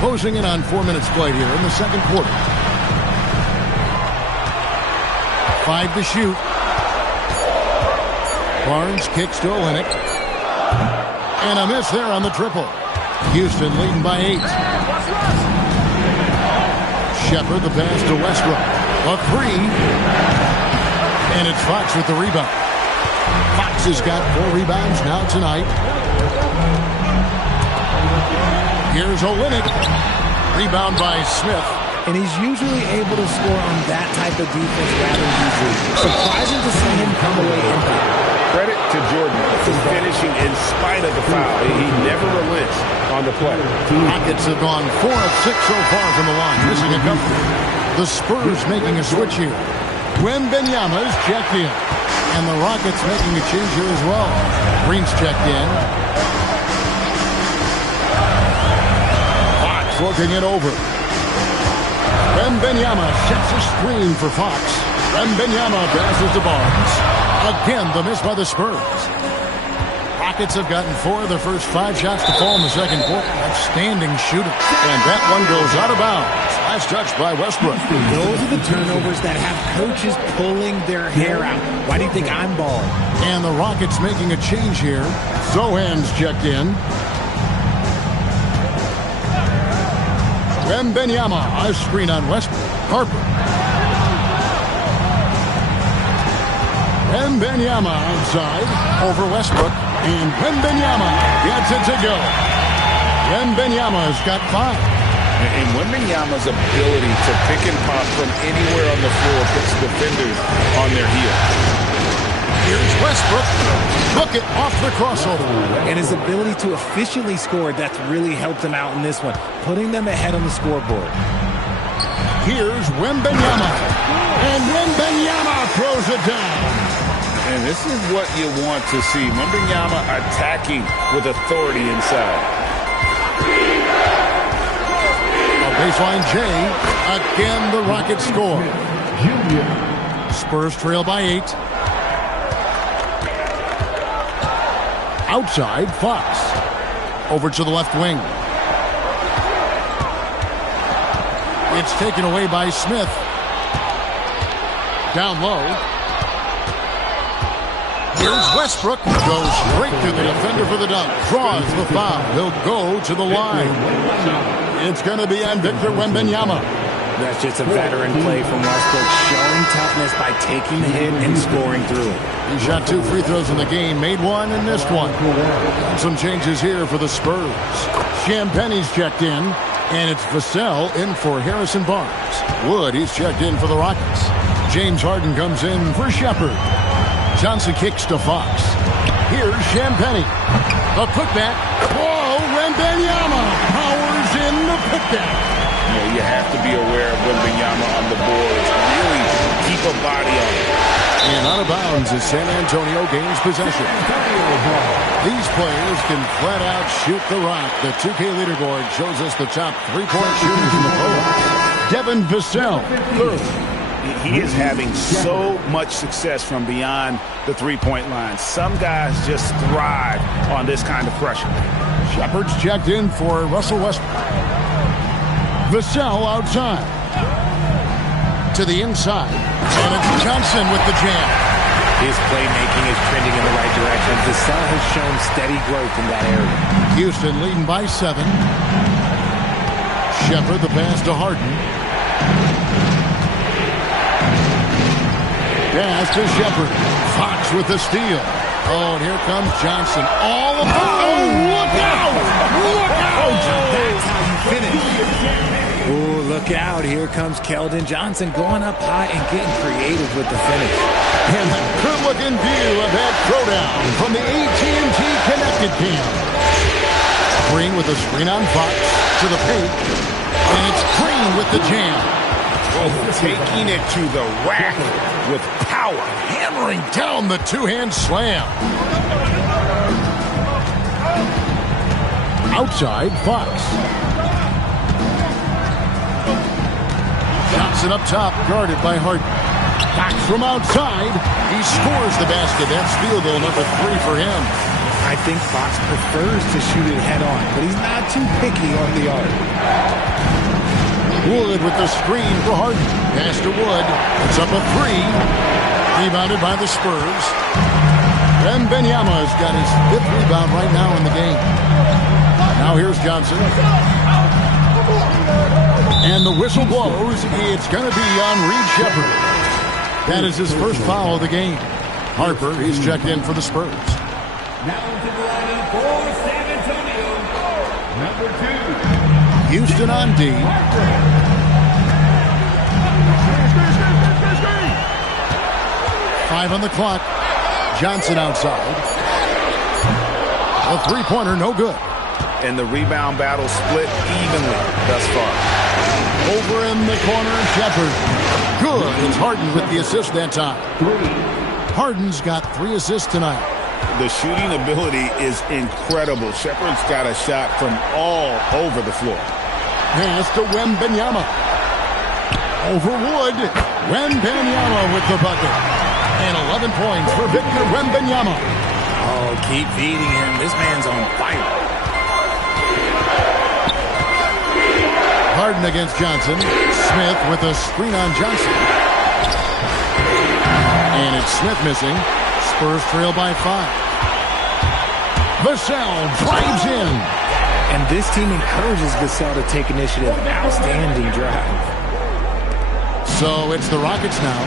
Closing in on 4 minutes played here in the second quarter. 5 to shoot. Barnes kicks to Olenek. And a miss there on the triple. Houston leading by 8. Shepard the pass to Westbrook. A 3. And it's Fox with the rebound. Fox has got 4 rebounds now tonight. Here's Olenek. Rebound by Smith. And he's usually able to score on that type of defense rather easily. Surprising to see him come away empty. Credit to Jordan for finishing in spite of the foul. He never relents on the play. Rockets have gone 4 of 6 so far from the line, missing a couple. The Spurs making a switch here. Wembanyama is checked in. And the Rockets making a change here as well. Green's checked in. Fox looking it over. Wembanyama sets a screen for Fox. Wembanyama passes to Barnes. Again, the miss by the Spurs. Rockets have gotten 4 of their first 5 shots to fall in the second quarter. Outstanding shooting. And that one goes out of bounds. Last touch by Westbrook. Those are the turnovers that have coaches pulling their hair out. Why do you think I'm bald? And the Rockets making a change here. Sohan's checked in. Wembanyama, a screen on Westbrook. Harper. Wembenyama outside over Westbrook. And Wembenyama gets it to go. Wembenyama's got 5. And Wembenyama's ability to pick and pop from anywhere on the floor puts defenders on their heels. Here's Westbrook. Look it off the crossover. And his ability to efficiently score, that's really helped him out in this one, putting them ahead on the scoreboard. Here's Wembenyama. And Wembenyama throws it down. And this is what you want to see. Wembenyama attacking with authority inside. A baseline J. Again, the Rockets score. Spurs trail by 8. Outside, Fox. Over to the left wing. It's taken away by Smith. Down low. Here's Westbrook. Goes straight to the defender for the dunk. Draws the foul. He'll go to the line. It's going to be on Victor Wembanyama. That's just a veteran play from Westbrook, showing toughness by taking the hit and scoring through it. He shot 2 free throws in the game, made 1 and missed 1. Some changes here for the Spurs. Champagne's checked in, and it's Vassell in for Harrison Barnes. Wood, he's checked in for the Rockets. James Harden comes in for Shepard. Johnson kicks to Fox. Here's Champagne. A putback. Whoa, Wembanyama powers in the putback. You have to be aware of Wembanyama on the boards. Really keep a body on it. And out of bounds as San Antonio gains possession. These players can flat out shoot the rock. The 2K leaderboard shows us the top 3-point shooters in the world. Devin Vassell, third. He is having so much success from beyond the three-point line. Some guys just thrive on this kind of pressure. Shepard's checked in for Russell Westbrook. Vassell outside. To the inside. And it's Johnson with the jam. His playmaking is trending in the right direction. Vassell has shown steady growth in that area. Houston leading by 7. Shepard the pass to Harden. Pass to Shepard. Fox with the steal. Oh, and here comes Johnson. All of oh, look out! Look out! That's how you finish. Oh, look out. Here comes Keldon Johnson going up high and getting creative with the finish. And a good-looking view of that throwdown from the AT&T Connected Cam. Green with a screen on Fox to the paint. And it's Green with the jam. Oh, taking it to the rack with power. Hammering down the two-hand slam. Outside, Fox. Johnson up top, guarded by Harden. Fox from outside. He scores the basket. That's field goal number 3 for him. I think Fox prefers to shoot it head on, but he's not too picky on the arc. Wood with the screen for Harden. Pass to Wood. It's up a 3. Rebounded by the Spurs. Wembanyama's got his 5th rebound right now in the game. Now here's Johnson. And the whistle blows. It's going to be on Reed Shepard. That is his first foul of the game. Harper, he's checked in for the Spurs. Now to the lineup for San Antonio. Number 2. Houston on D. 5 on the clock. Johnson outside. A three-pointer, no good. And the rebound battle split evenly thus far. Over in the corner, Shepard. Good. It's Harden with the assist that time. Harden's got 3 assists tonight. The shooting ability is incredible. Shepard's got a shot from all over the floor. Pass to Wembanyama. Over Wood. Wembanyama with the bucket. And 11 points for Victor Wembanyama. Oh, keep feeding him. This man's on fire. Harden against Johnson. Smith with a screen on Johnson. And it's Smith missing. Spurs trail by 5. Vassell drives in. And this team encourages Vassell to take initiative. Outstanding drive. So it's the Rockets now.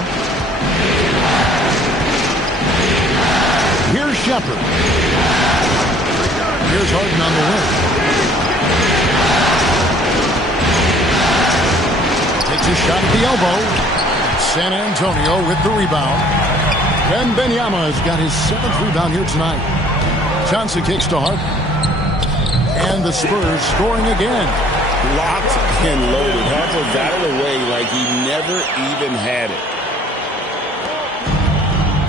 Shepherd. Here's Harden on the wing. Takes a shot at the elbow. San Antonio with the rebound. Wembanyama has got his 7th rebound here tonight. Johnson kicks to Harden. And the Spurs scoring again. Locked and loaded. Harper got it away like he never even had it.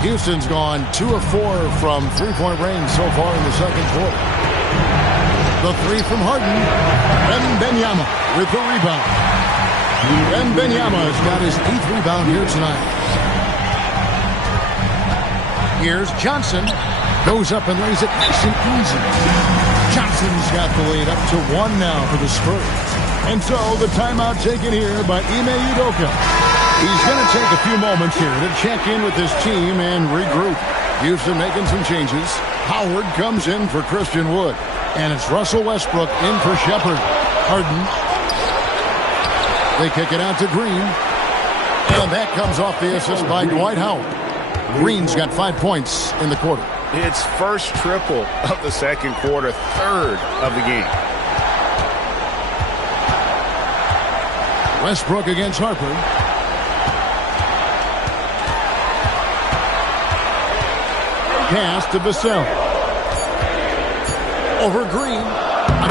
Houston's gone 2 of 4 from three-point range so far in the second quarter. The three from Harden. Wembanyama with the rebound. Wembanyama has got his 8th rebound here tonight. Here's Johnson. Goes up and lays it nice and easy. Johnson's got the lead up to 1 now for the Spurs. And so the timeout taken here by Ime Udoka. He's going to take a few moments here to check in with his team and regroup. Houston making some changes. Howard comes in for Christian Wood. And it's Russell Westbrook in for Shepherd. Harden. They kick it out to Green. And that comes off the assist by Dwight Howard. Green's got 5 points in the quarter. It's first triple of the second quarter, 3rd of the game. Westbrook against Harper. Pass to Vassell. Over Green.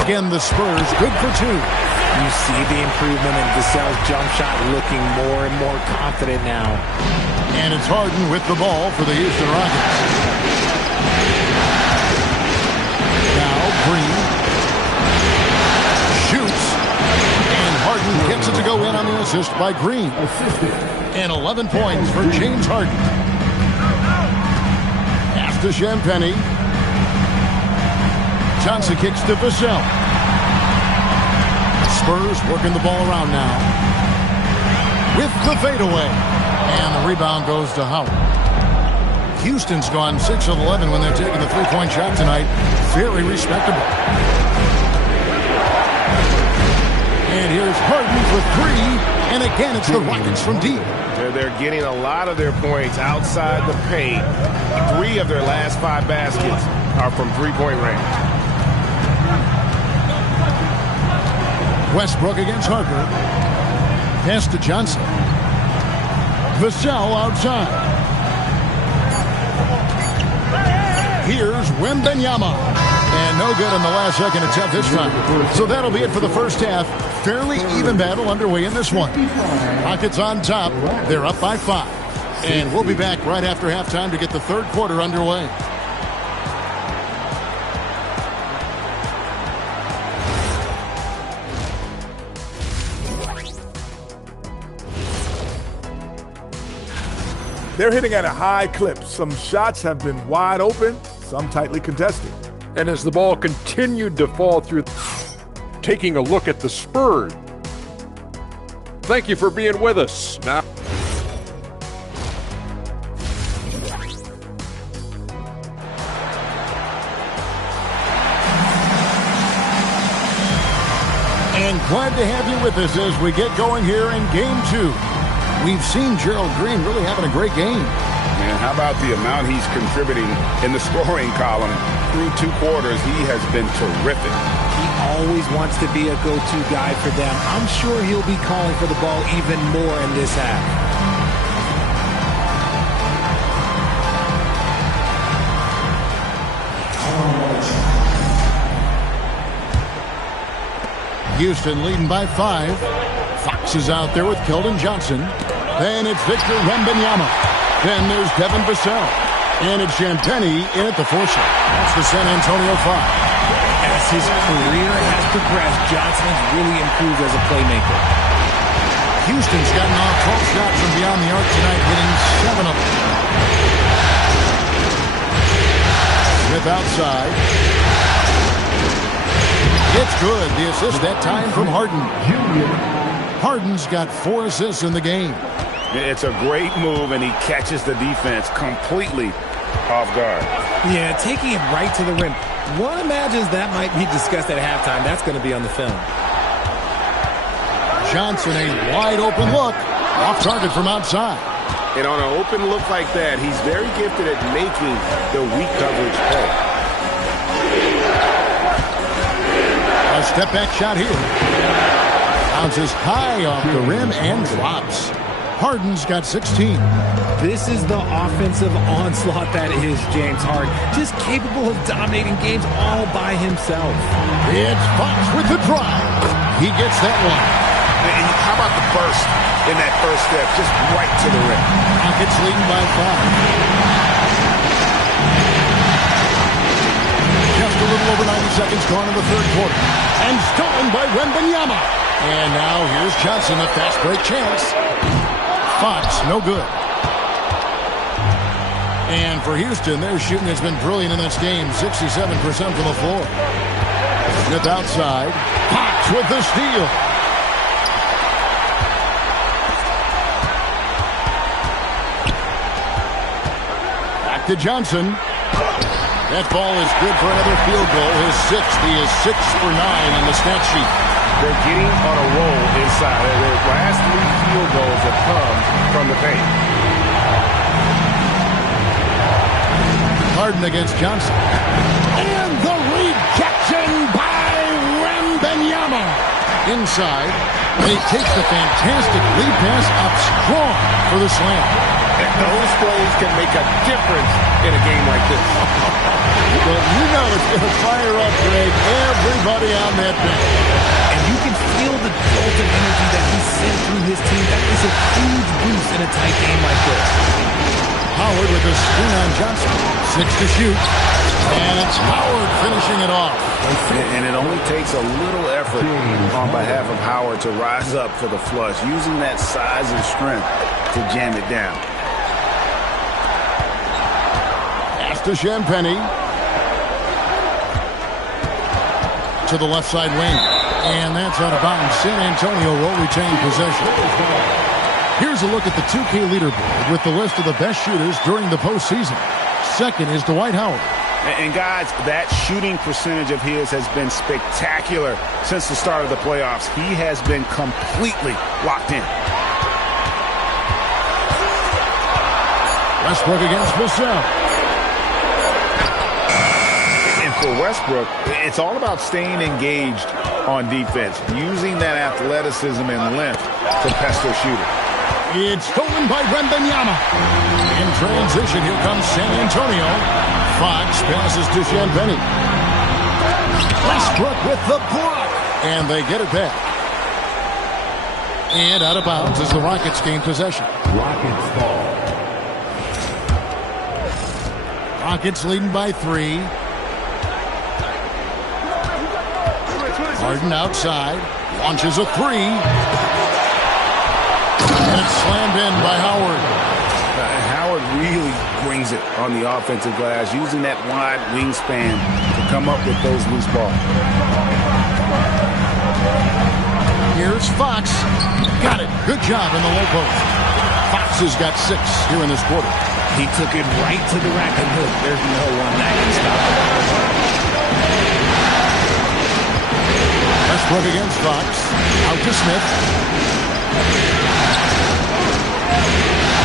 Again, the Spurs good for 2. You see the improvement in Vassell's jump shot, looking more and more confident now. And it's Harden with the ball for the Houston Rockets. Now Green shoots, and Harden gets it to go in on the assist by Green. And 11 points for James Harden. Pass to Champagnie. Johnson kicks to Vassell. Spurs working the ball around now with the fadeaway, and the rebound goes to Howard. Houston's gone 6 of 11 when they're taking the three-point shot tonight. Very respectable. And here's Harden for 3. And again, it's the Rockets from deep. They're getting a lot of their points outside the paint. 3 of their last 5 baskets are from three-point range. Westbrook against Harper. Pass to Johnson. Vassell outside. Here's Wembanyama. And no good on the last second attempt this time. So that'll be it for the first half. Fairly even battle underway in this one. Rockets on top. They're up by 5. And we'll be back right after halftime to get the third quarter underway. They're hitting at a high clip. Some shots have been wide open, some tightly contested. And as the ball continued to fall through, taking a look at the Spurs. Thank you for being with us. Now, and glad to have you with us as we get going here in Game 2. We've seen Gerald Green really having a great game. Man, how about the amount he's contributing in the scoring column? Through 2 quarters, he has been terrific. He always wants to be a go-to guy for them. I'm sure he'll be calling for the ball even more in this half. Houston leading by 5. Fox is out there with Keldon Johnson. Then it's Victor Wembanyama. Then there's Devin Vassell. And it's Champagnie in at the 4 shot. That's the San Antonio 5. As his career has progressed, Johnson has really improved as a playmaker. Houston's gotten off 12 shots from beyond the arc tonight, hitting 7 of them. Smith outside. It's good. The assist that time from Harden. Harden's got 4 assists in the game. It's a great move, and he catches the defense completely off guard. Yeah, taking it right to the rim. One imagines that might be discussed at halftime. That's going to be on the film. Johnson, a wide open look. Off target from outside. And on an open look like that, he's very gifted at making the weak coverage pay. A step back shot here. Bounces high off the rim and drops. Harden's got 16. This is the offensive onslaught that is James Harden. Just capable of dominating games all by himself. It's Fox with the drive. He gets that one. And how about the burst in that first step? Just right to the rim. Rockets leading by 5. Just a little over 90 seconds gone in the third quarter. And stolen by Wembanyama. And now here's Johnson, a fast break chance. Fox, no good. And for Houston, their shooting has been brilliant in this game. 67% from the floor. Smith outside. Fox with the steal. Back to Johnson. That ball is good for another field goal. His sixth. He is 6 for 9 on the stat sheet. They're getting on a roll inside. Their last 3 field goals have come from the paint. Harden against Johnson. And the rejection by Wembanyama. Inside. And he takes the fantastic lead pass up strong for the slam. And those plays can make a difference in a game like this. Well, you know it's going to fire up, Greg, everybody on that bench. And you can feel the jolt of energy that he sent through his team. That is a huge boost in a tight game like this. Howard with a screen on Johnson. 6 to shoot. And it's Howard finishing it off. And it only takes a little effort on behalf of Howard to rise up for the flush, using that size and strength to jam it down. Pass to Champagnie. To the left side wing. And that's out of bounds. San Antonio will retain possession. Here's a look at the 2K leaderboard with the list of the best shooters during the postseason. Second is Dwight Howard. And guys, that shooting percentage of his has been spectacular since the start of the playoffs. He has been completely locked in. Westbrook against Vassell. And for Westbrook, it's all about staying engaged on defense, using that athleticism and length to pester shooters. It's stolen by Wembanyama. In transition, here comes San Antonio. Fox passes to Champagnie. Westbrook with the block. And they get it back. And out of bounds as the Rockets gain possession. Rockets ball. Rockets leading by 3. Harden outside. Launches a 3. And it's slammed in by Howard. Howard really brings it on the offensive glass, using that wide wingspan to come up with those loose balls. Here's Fox. Got it. Good job in the low post. Fox has got 6 here in this quarter. He took it right to the rack and hook. There's no one that can stop it. Westbrook against Fox. Out to Smith.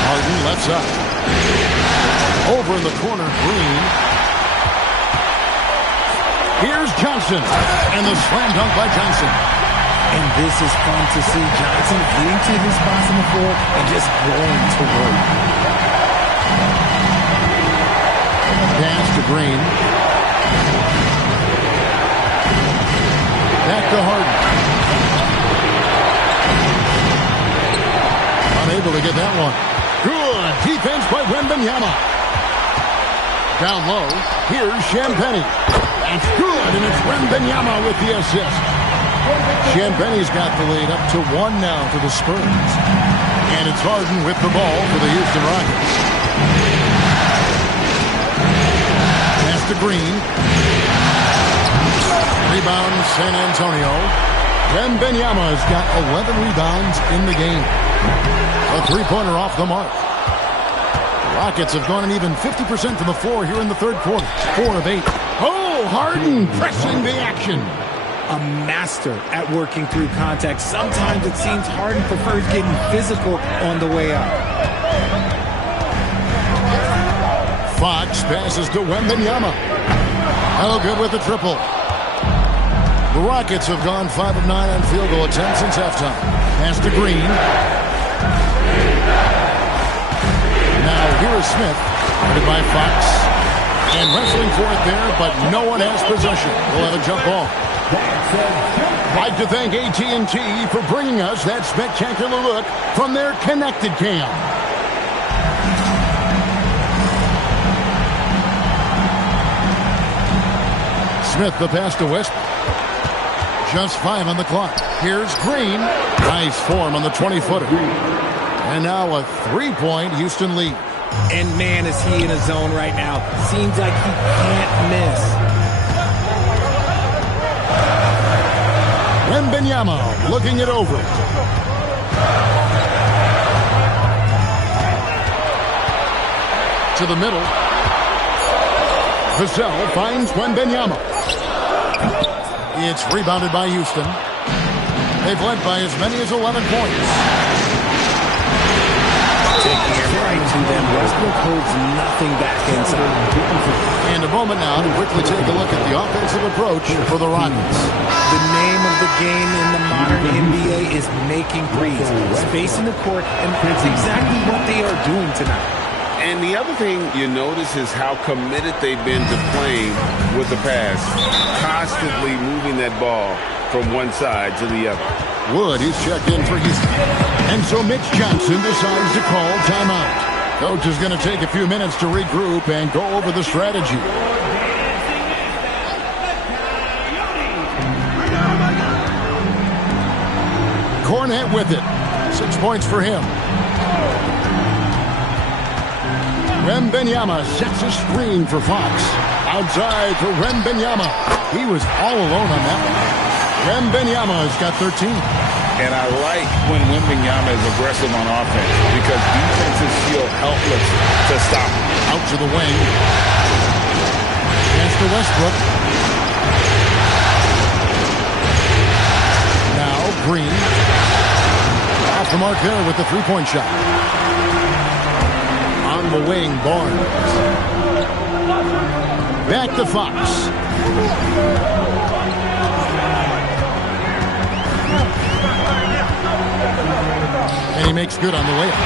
Harden left side. Over in the corner, Green. Here's Johnson. And the slam dunk by Johnson. And this is fun to see. Johnson getting to his spots on the floor and just going to work. Pass to Green. Back to Harden. Unable to get that one. Good defense by Wembanyama. Down low. Here's Champagnie. That's good, and it's Wembanyama with the assist. Champagnie's got the lead up to 1 now for the Spurs. And it's Harden with the ball for the Houston Rockets. Pass to Green. Rebound San Antonio. Wembanyama's got 11 rebounds in the game. A 3-pointer off the mark. The Rockets have gone an even 50% from the floor here in the third quarter. 4 of 8. Oh, Harden pressing the action. A master at working through contact. Sometimes it seems Harden prefers getting physical on the way up. Fox passes to Wembanyama. No good with the triple. The Rockets have gone 5 of 9 on field goal attempts since halftime. Pass to Green. Now here is Smith. Guarded by Fox. And wrestling for it there, but no one has possession. We'll have a jump ball. I'd like to thank AT&T for bringing us that spectacular look from their connected cam. Smith the pass to Westbrook. Just 5 on the clock. Here's Green. Nice form on the 20-footer. And now a 3-point Houston lead. And man, is he in a zone right now. Seems like he can't miss. Wembanyama looking it over. To the middle. Vassell finds Wembanyama. It's rebounded by Houston. They've led by as many as 11 points. Taking it right to them. Westbrook holds nothing back inside. And a moment now to quickly take a look at the offensive approach for the Rockets. The name of the game in the modern NBA is making threes. Spacing the court, and that's exactly what they are doing tonight. And the other thing you notice is how committed they've been to playing with the pass. Constantly moving that ball from one side to the other. Wood is checked in for Houston. And so Mitch Johnson decides to call timeout. Coach is going to take a few minutes to regroup and go over the strategy. Cornette with it. 6 points for him. Wembanyama sets a screen for Fox. Outside for Wembanyama. He was all alone on that one. Wembanyama has got 13. And I like when Wembanyama is aggressive on offense because defenses feel helpless to stop him. Out to the wing. Pass to Westbrook. Now Green. Off the mark there with the three-point shot. On the wing, Barnes. Back to Fox. And he makes good on the layup.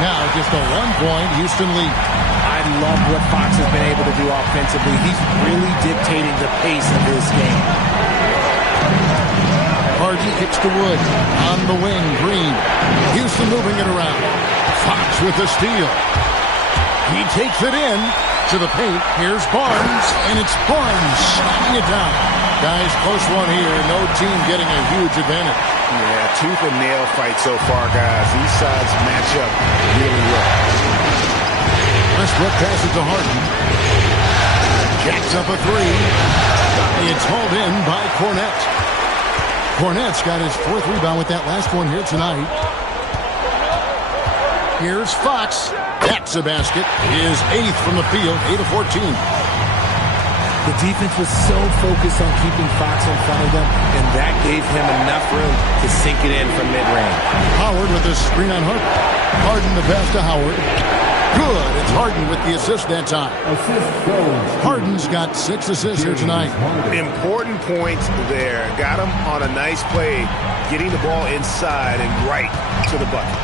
Now just a 1-point Houston lead. I love what Fox has been able to do offensively. He's really dictating the pace of this game. Harden kicks to Wood. On the wing, Green. Houston moving it around. Fox with the steal. He takes it in to the paint. Here's Barnes, and it's Barnes slamming it down. Guys, close one here. No team getting a huge advantage. Yeah, tooth and nail fight so far, guys. These sides match up really well. Westbrook passes to Harden. Jacks up a three. It's hauled in by Cornette. Cornette's got his 4th rebound with that last one here tonight. Here's Fox. That's a basket. His 8th from the field, 8 of 14. The defense was so focused on keeping Fox in front of them, and that gave him enough room to sink it in from mid-range. Howard with the screen on Harden. Harden the pass to Howard. Good. It's Harden with the assist that time. Harden's got 6 assists here tonight. Important points there. Got him on a nice play, getting the ball inside and right to the bucket.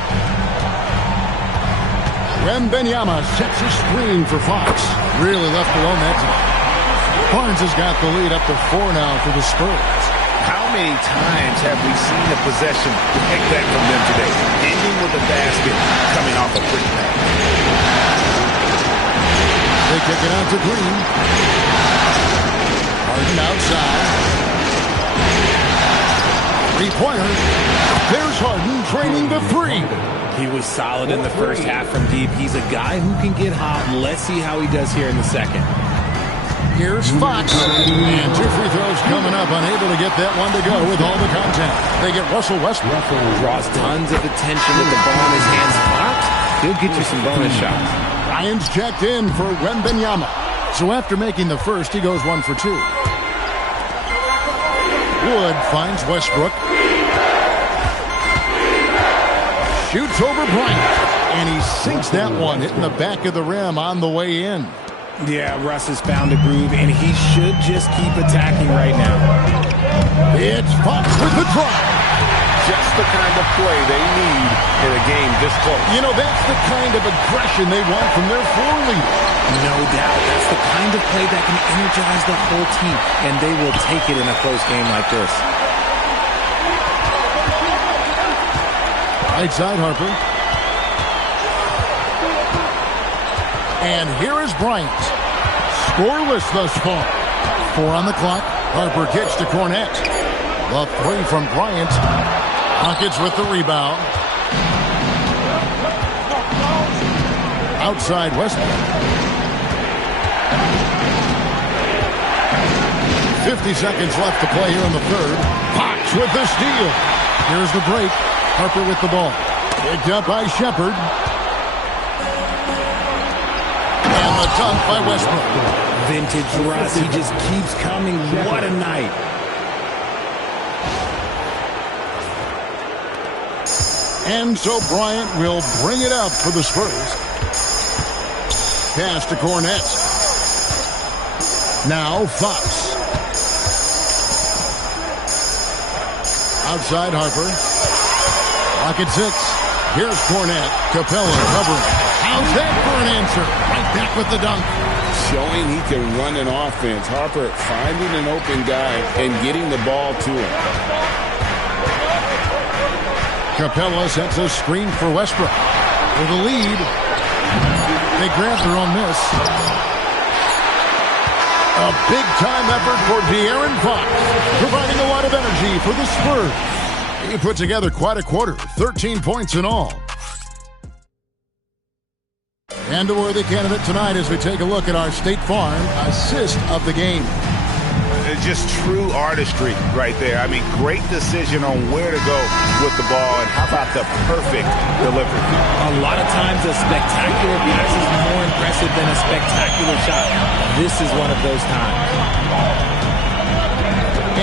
Wembanyama sets a screen for Fox. Really left alone that time. Barnes has got the lead up to 4 now for the Spurs. How many times have we seen a possession like that from them today? Ending with a basket coming off a quick pass. They kick it out to Green. Harden outside. 3-pointer. There's Harden draining the 3. He was solid in the first half from deep. He's a guy who can get hot. Let's see how he does here in the second. Here's Fox. And 2 free throws coming up. Unable to get that one to go with all the contact. They get Russell Westbrook. Draws tons of attention with the ball in his hands. Fox, he'll get you some bonus shots. Ryan's checked in for Wembanyama. So after making the first, he goes 1 for 2. Wood finds Westbrook. Shoots over Bryant. And he sinks that one, hitting the back of the rim on the way in. Yeah, Russ has found a groove, and he should just keep attacking right now. It's Fox with the drive. Just the kind of play they need in a game this close. You know, that's the kind of aggression they want from their floor leader. No doubt. That's the kind of play that can energize the whole team, and they will take it in a close game like this. Right side, Harper. And here is Bryant. Scoreless thus far. 4 on the clock. Harper kicks to Cornette. The 3 from Bryant. Rockets with the rebound. Outside Westbrook. 50 seconds left to play here in the third. Fox with the steal. Here's the break. Harper with the ball. Picked up by Shepard. And the dunk by Westbrook. Vintage Russ. He just keeps coming. What a night. And so Bryant will bring it up for the Spurs. Pass to Cornette. Now Fox. Outside Harper. Rocket 6. Here's Cornette. Capella covering. How's that for an answer? Right back with the dunk. Showing he can run an offense. Harper finding an open guy and getting the ball to him. Capella sets a screen for Westbrook. With the lead. They grab their own miss. A big-time effort for De'Aaron Fox, providing a lot of energy for the Spurs. He put together quite a quarter, 13 points in all. And a worthy candidate tonight as we take a look at our State Farm assist of the game. Just true artistry right there. I mean, great decision on where to go with the ball, and how about the perfect delivery? A lot of times a spectacular pass is more impressive than a spectacular shot. This is one of those times.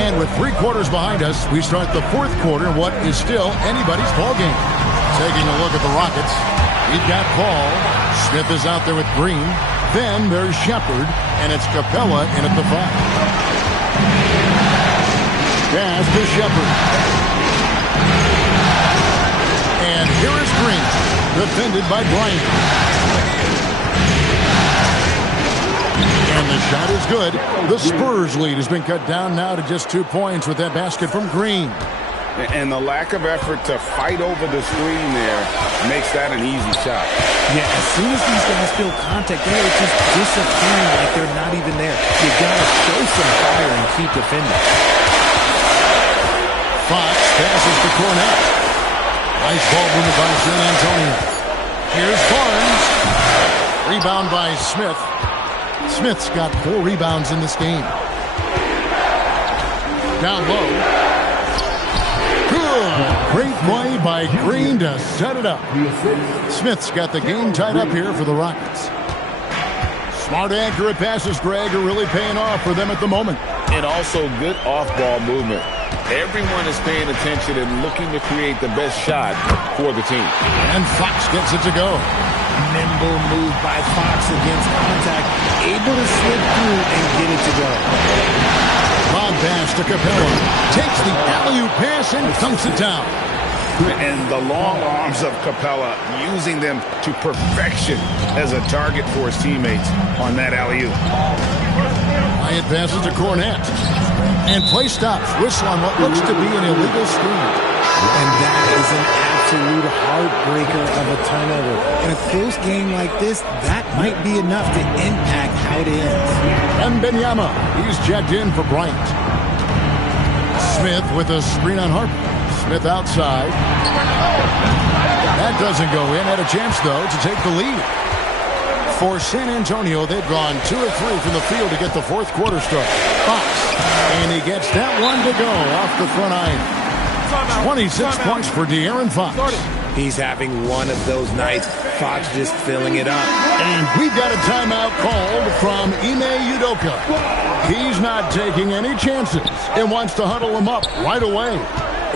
And with 3 quarters behind us, we start the 4th quarter in what is still anybody's ball game. Taking a look at the Rockets. He's got Paul. Smith is out there with Green. Then there's Shepard, and it's Capella in at the 5. Pass to Shepard. And here is Green, defended by Bryant. And the shot is good. The Spurs lead has been cut down now to just 2 points with that basket from Green. And the lack of effort to fight over the screen there makes that an easy shot. Yeah, as soon as these guys feel contact, they are just disappearing like they're not even there. You gotta show some fire and keep defending. Fox passes to Cornette. Nice ball movement by San Antonio. Here's Barnes. Rebound by Smith. Smith's got 4 rebounds in this game. Down low. Good. Great play by Green to set it up. Smith's got the game tied up here for the Rockets. Smart, accurate passes, Greg, are really paying off for them at the moment. And also good off-ball movement. Everyone is paying attention and looking to create the best shot for the team. And Fox gets it to go. Nimble move by Fox against contact. Able to slip through and get it to go. Long pass to Capella. Takes the alley-oop pass and dunks it down. And the long arms of Capella, using them to perfection as a target for his teammates on that alley-oop. Bryant passes to Cornette. And play stops. Whistle on what looks to be an illegal screen. And that is an absolute heartbreaker of a turnover. In a close game like this, that might be enough to impact how it ends. And Benyama, he's checked in for Bryant. Smith with a screen on Harper. Smith outside. That doesn't go in. Had a chance, though, to take the lead. For San Antonio, they've gone 2 of 3 from the field to get the 4th quarter start. Fox. And he gets that one to go off the front iron. 26 points for De'Aaron Fox. He's having one of those nights. Fox just filling it up. And we've got a timeout called from Ime Udoka. He's not taking any chances and wants to huddle him up right away.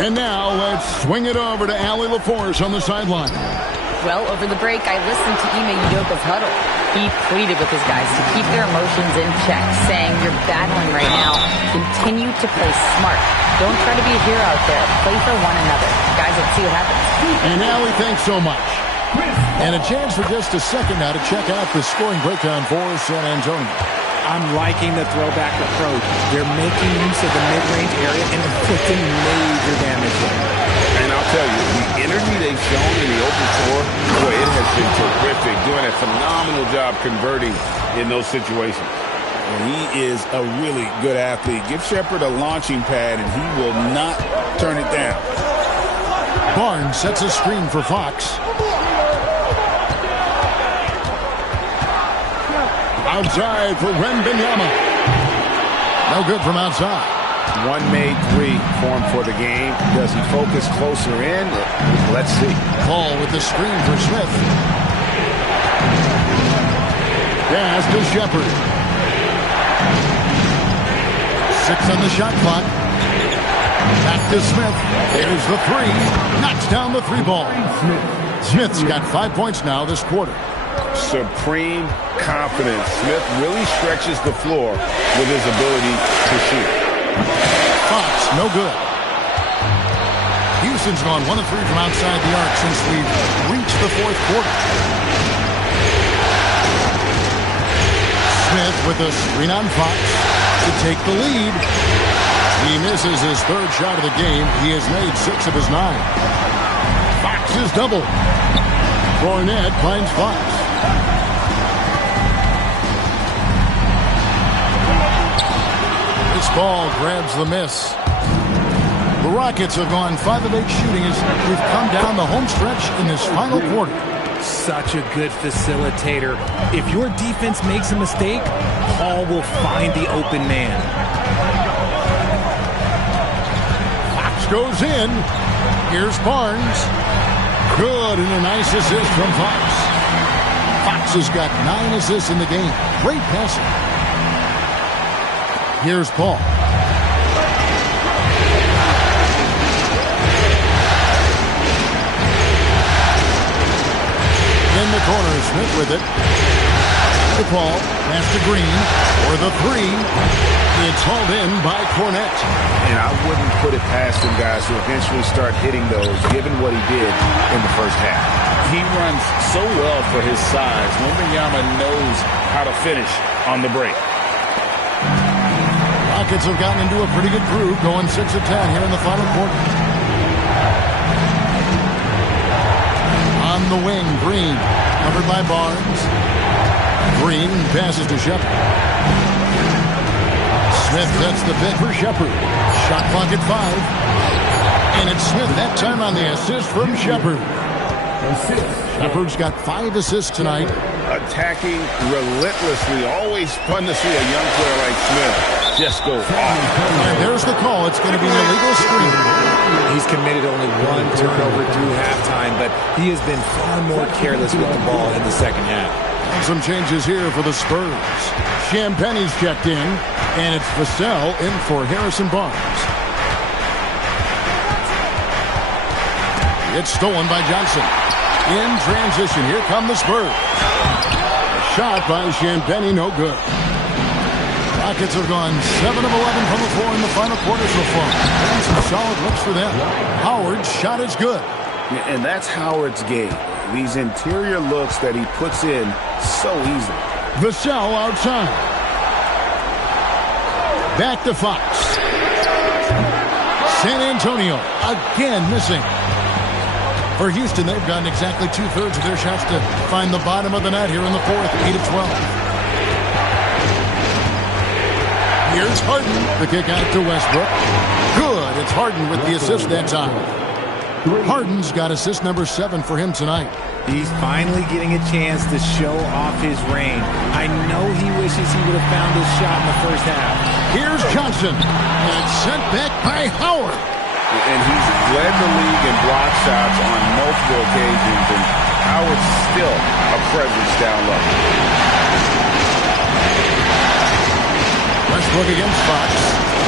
And now let's swing it over to Allie LaForce on the sideline. Well, over the break, I listened to Ime Udoka's huddle. He pleaded with his guys to keep their emotions in check, saying, "You're battling right now. Continue to play smart. Don't try to be a hero out there. Play for one another." Guys, let's see what happens. And Allie, thanks so much. And a chance for just a second now to check out the scoring breakdown for San Antonio. I'm liking the throwback approach. They're making use of the mid-range area and inflicting major damage there. And I'll tell you, the energy they've shown in the open floor, boy, it has been terrific. Doing a phenomenal job converting in those situations. And he is a really good athlete. Give Shepard a launching pad, and he will not turn it down. Barnes sets a screen for Fox. Outside for Wembanyama. No good from outside. One made three formed for the game. Does he focus closer in? Let's see. Paul with the screen for Smith. Pass to Shepard. 6 on the shot clock. Back to Smith. There's the three. Knocks down the three ball. Smith's got 5 points now this quarter. Supreme confidence. Smith really stretches the floor with his ability to shoot. Fox, no good. Houston's gone 1 of 3 from outside the arc since we've reached the fourth quarter. Smith with a screen on Fox to take the lead. He misses his third shot of the game. He has made 6 of his 9. Fox is double. Fournette finds Fox. This ball grabs the miss. The Rockets have gone 5 of 8 shooting as we've come down the home stretch in this final quarter. Such a good facilitator. If your defense makes a mistake, Paul will find the open man. Fox goes in. Here's Barnes. Good, and a nice assist from Fox. Fox has got 9 assists in the game. Great passing. Here's Paul. In the corner, Smith with it. To Paul, pass to Green, for the three. It's hauled in by Fournette. And I wouldn't put it past him, guys, to eventually start hitting those, given what he did in the first half. He runs so well for his size. Wembanyama knows how to finish on the break. Rockets have gotten into a pretty good groove, going 6 of 10 here in the final quarter. On the wing, Green, covered by Barnes. Green passes to Shepard. Smith sets the pick for Shepard. Shot clock at 5. And it's Smith that time on the assist from Shepard. Shepard's got 5 assists tonight. Attacking relentlessly. Always fun to see a young player like Smith just go off. And there's the call. It's going to be an illegal screen. He's committed only 1 turnover through halftime, but he has been far more careless with the ball in the second half. And some changes here for the Spurs. Champagne's checked in, and it's Vassell in for Harrison Barnes. It's stolen by Johnson. In transition, here come the Spurs. A shot by Champagne, no good. Rockets have gone 7 of 11 from the floor in the final quarter so far. And some solid looks for them. Howard's shot is good. And that's Howard's game. These interior looks that he puts in so easily. Vassell outside. Back to Fox. San Antonio again missing. For Houston, they've gotten exactly 2/3 of their shots to find the bottom of the net here in the fourth, 8 of 12. Here's Harden. The kick out to Westbrook. Good. It's Harden with the assist that time. Harden's got assist number 7 for him tonight. He's finally getting a chance to show off his range. I know he wishes he would have found his shot in the first half. Here's Johnson. And it's sent back by Howard. And he's led the league in block shots on multiple occasions, and Howard's still a presence down low. Westbrook against Fox.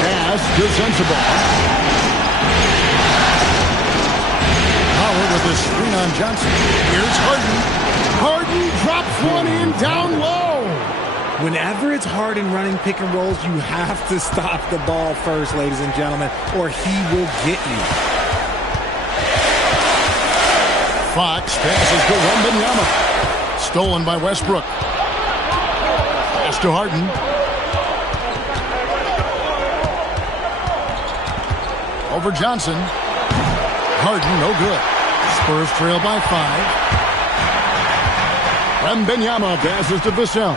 Pass to Sensabaugh. Howard with the screen on Johnson. Here's Harden. Harden drops one in down low. Whenever it's Harden running pick and rolls, you have to stop the ball first, ladies and gentlemen, or he will get you. Fox passes to Wembanyama. Stolen by Westbrook. Pass to Harden. Over Johnson. Harden, no good. Spurs trail by 5. Wembanyama passes to Vassell.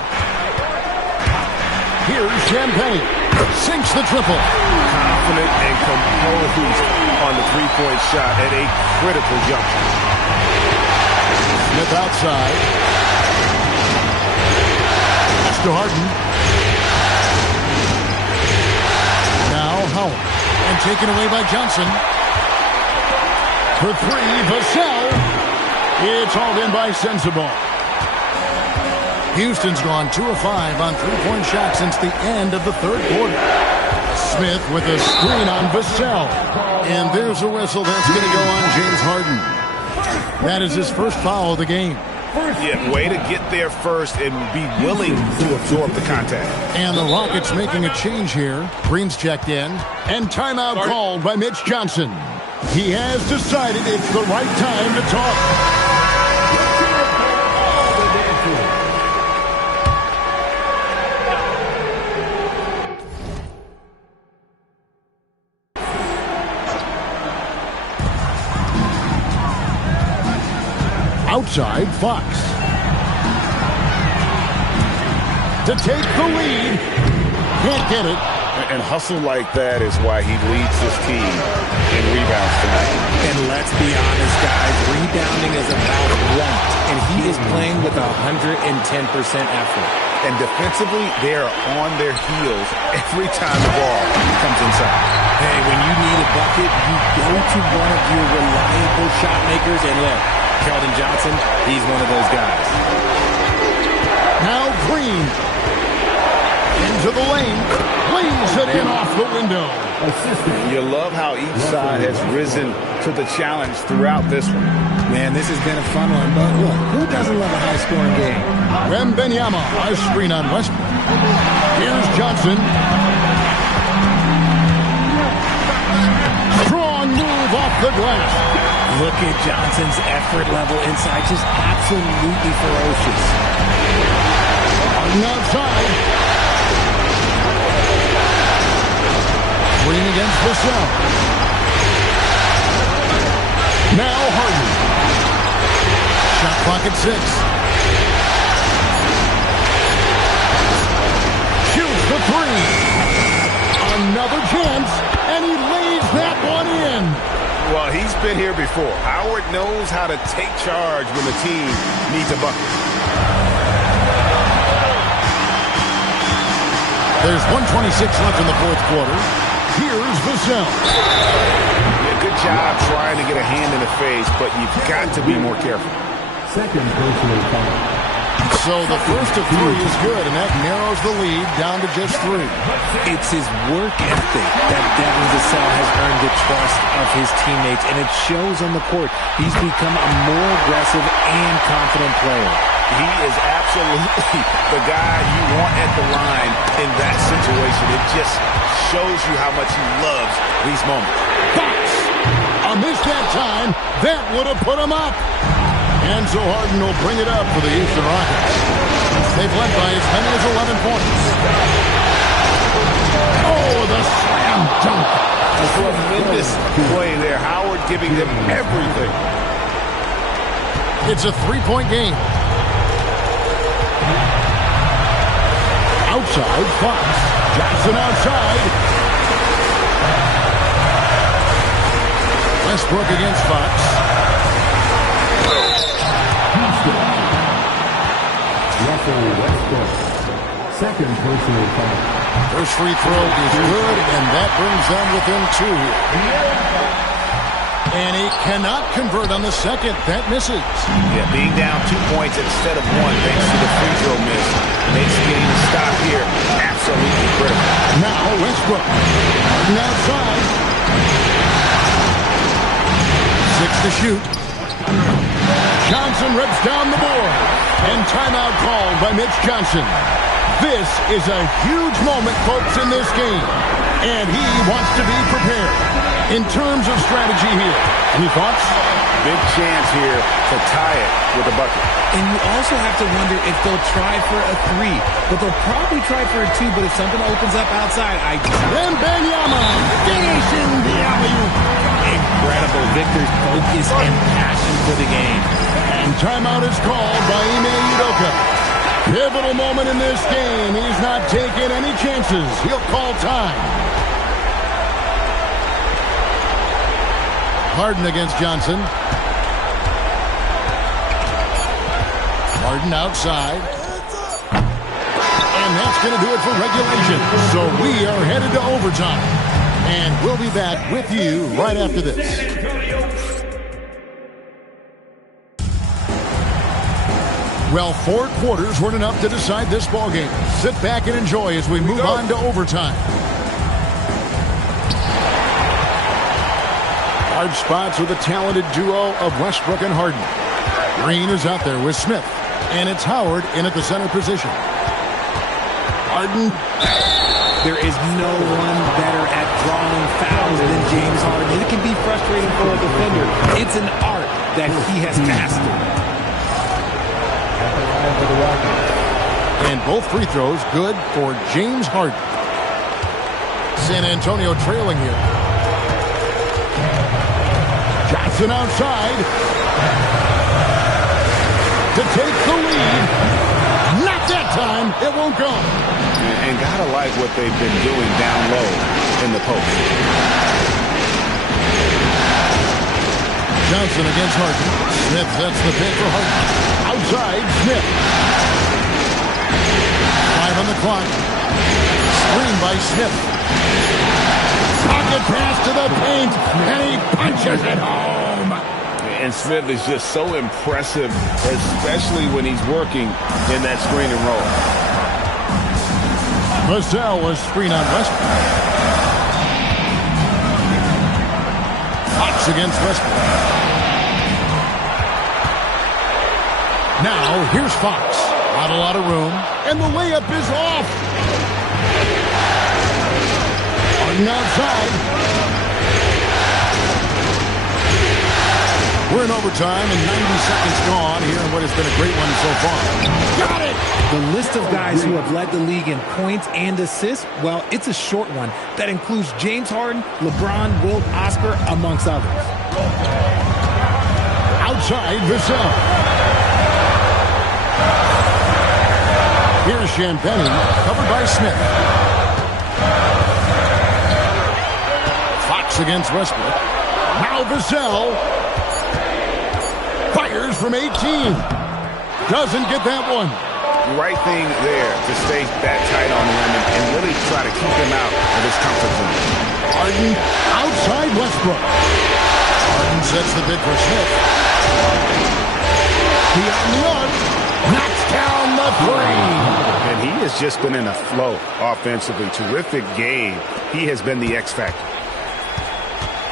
Here's Champagne. Sinks the triple. Confident and composed on the three-point shot at a critical juncture. Smith outside. Pass to Harden. Now Howard. And taken away by Johnson. For 3, Vassell. It's hauled in by Sensabaugh. Houston's gone 2 of 5 on three-point shots since the end of the third quarter. Smith with a screen on Vassell. And there's a whistle that's going to go on James Harden. That is his first foul of the game. Yeah, way to get there first and be willing to absorb the contact. And the Rockets making a change here. Green's checked in. And timeout called by Mitch Johnson. He has decided it's the right time to talk. Outside, Fox. To take the lead. Can't get it. And hustle like that is why he leads his team in rebounds tonight. And let's be honest, guys, rebounding is about want. And he is playing with 110% effort. And defensively, they are on their heels every time the ball comes inside. Hey, when you need a bucket, you go to one of your reliable shot makers. And look, Keldon Johnson, he's one of those guys. Now Green. Into the lane. Lays it in off the window. You love how each side has risen to the challenge throughout this one. Man, this has been a fun one, but look, who doesn't love a high-scoring game? Wembanyama, a screen on Westbrook. Here's Johnson. Strong move off the glass. Look at Johnson's effort level inside, just absolutely ferocious. Harden outside. Green against Vassell. Now Harden. Shot clock at 6. Shoots the 3. Another chance, and he lays that one in. Well, he's been here before. Howard knows how to take charge when the team needs a bucket. There's 1:26 left in the fourth quarter. Here's Vassell. Yeah, good job trying to get a hand in the face, but you've got to be more careful. Second personal foul. So the first of 3 is good, and that narrows the lead down to just 3. It's his work ethic that Devin Vassell has earned the trust of his teammates, and it shows on the court. He's become a more aggressive and confident player. He is absolutely the guy you want at the line in that situation. It just shows you how much he loves these moments. Fox! A miss that time. That would have put him up. And so Harden will bring it up for the Houston Rockets. They've led by as many as 11 points. Oh, the slam dunk. A tremendous play there. Howard giving them everything. It's a 3-point game. Outside, Fox. Johnson outside. Westbrook against Fox. Russell Westbrook. Second personal foul. First free throw is good, and that brings them within 2 here. And he cannot convert on the second. That misses. Yeah, being down 2 points instead of 1 thanks to the free throw miss makes getting a stop here absolutely critical. Now Westbrook. Harden outside. 6 to shoot. Johnson rips down the board. And timeout called by Mitch Johnson. This is a huge moment, folks, in this game. And he wants to be prepared in terms of strategy here. Any thoughts? Big chance here to tie it with a bucket. And you also have to wonder if they'll try for a 3. But they'll probably try for a 2. But if something opens up outside, Wembanyama finishing the alley-oop. Incredible. Victor's focus and passion for the game. And timeout is called by Ime Udoka. Pivotal moment in this game. He's not taking any chances. He'll call time. Harden against Johnson. Harden outside. And that's going to do it for regulation. So we are headed to overtime. And we'll be back with you right after this. Well, 4 quarters weren't enough to decide this ballgame. Sit back and enjoy as we move on to overtime. Hard spots with a talented duo of Westbrook and Harden. Green is out there with Smith. And it's Howard in at the center position. Harden. There is no one better at drawing fouls than James Harden. It can be frustrating for a defender. It's an art that he has mastered. And both free throws good for James Harden. San Antonio trailing here. Johnson outside to take the lead. Not that time. It won't go. And gotta like what they've been doing down low in the post. Johnson against Harden. Smith sets the pick for Harden. Outside, Smith. 5 on the clock. Screen by Smith. Pocket pass to the paint, and he punches it home. And Smith is just so impressive, especially when he's working in that screen and roll. Vassell was screen on Westbrook. Fox against Westbrook. Now, here's Fox. Not a lot of room, and the layup is off. Harden outside. We're in overtime, and 90 seconds gone here in what has been a great one so far. Got it! The list of guys who have led the league in points and assists, well, it's a short one. That includes James Harden, LeBron, Wilt, Oscar, amongst others. Outside, Vassell. Here's Champagny, covered by Smith. Fox against Westbrook. Now Vassell fires from 18. Doesn't get that one. The right thing there to stay that tight on the rim and really try to keep him out of his comfort zone. Harden outside Westbrook. Harden sets the bid for Smith. Beyond the arc. Knocks down the three. And he has just been in a flow offensively. Terrific game. He has been the X factor.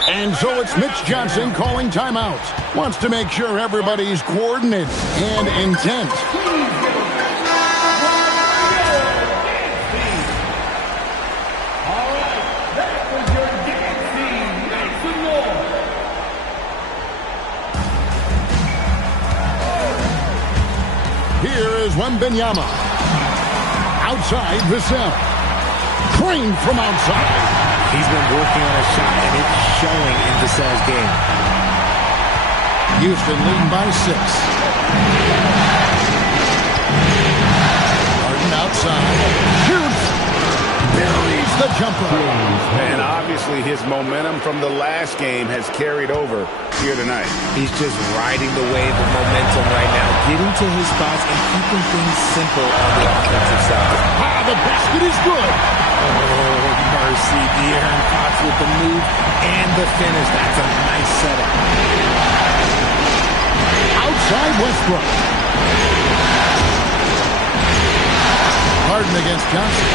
And so it's Mitch Johnson calling timeout. Wants to make sure everybody's coordinated and intent. Here is Wembanyama. Outside, Vassell. Green from outside. He's been working on a shot, and it's showing in Vassell's game. Houston leading by 6. Harden outside. Shoots. Buries the jumper. And obviously his momentum from the last game has carried over here tonight. He's just riding the wave of momentum right now, getting to his spots and keeping things simple on the offensive side. Ah, the basket is good. Oh, mercy. De'Aaron Fox with the move and the finish. That's a nice setup. Outside Westbrook. Harden against Johnson.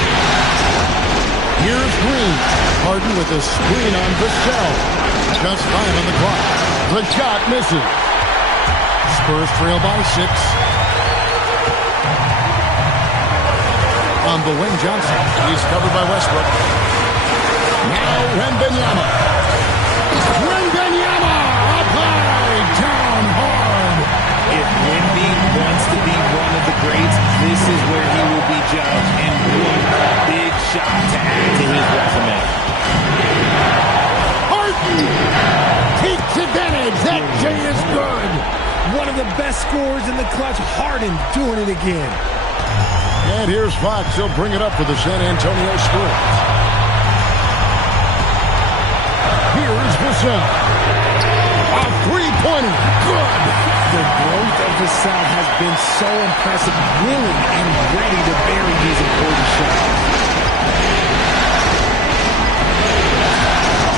Here's Green. Harden with a screen on Vassell. Just 5 on the clock. The shot misses. Spurs trail by 6. On the wing, Johnson. He's covered by Westbrook. Now Wembanyama. Wembanyama up high, down hard. If Wemby wants to be one of the greats, this is where he will be judged, and one big shot to add to his resume. Harden takes advantage. That J is good. One of the best scorers in the clutch. Harden doing it again. And here's Fox. He'll bring it up for the San Antonio Spurs. Here's Vassell. A three-pointer. Good. The growth of Vassell has been so impressive, willing and ready to bury these important shots.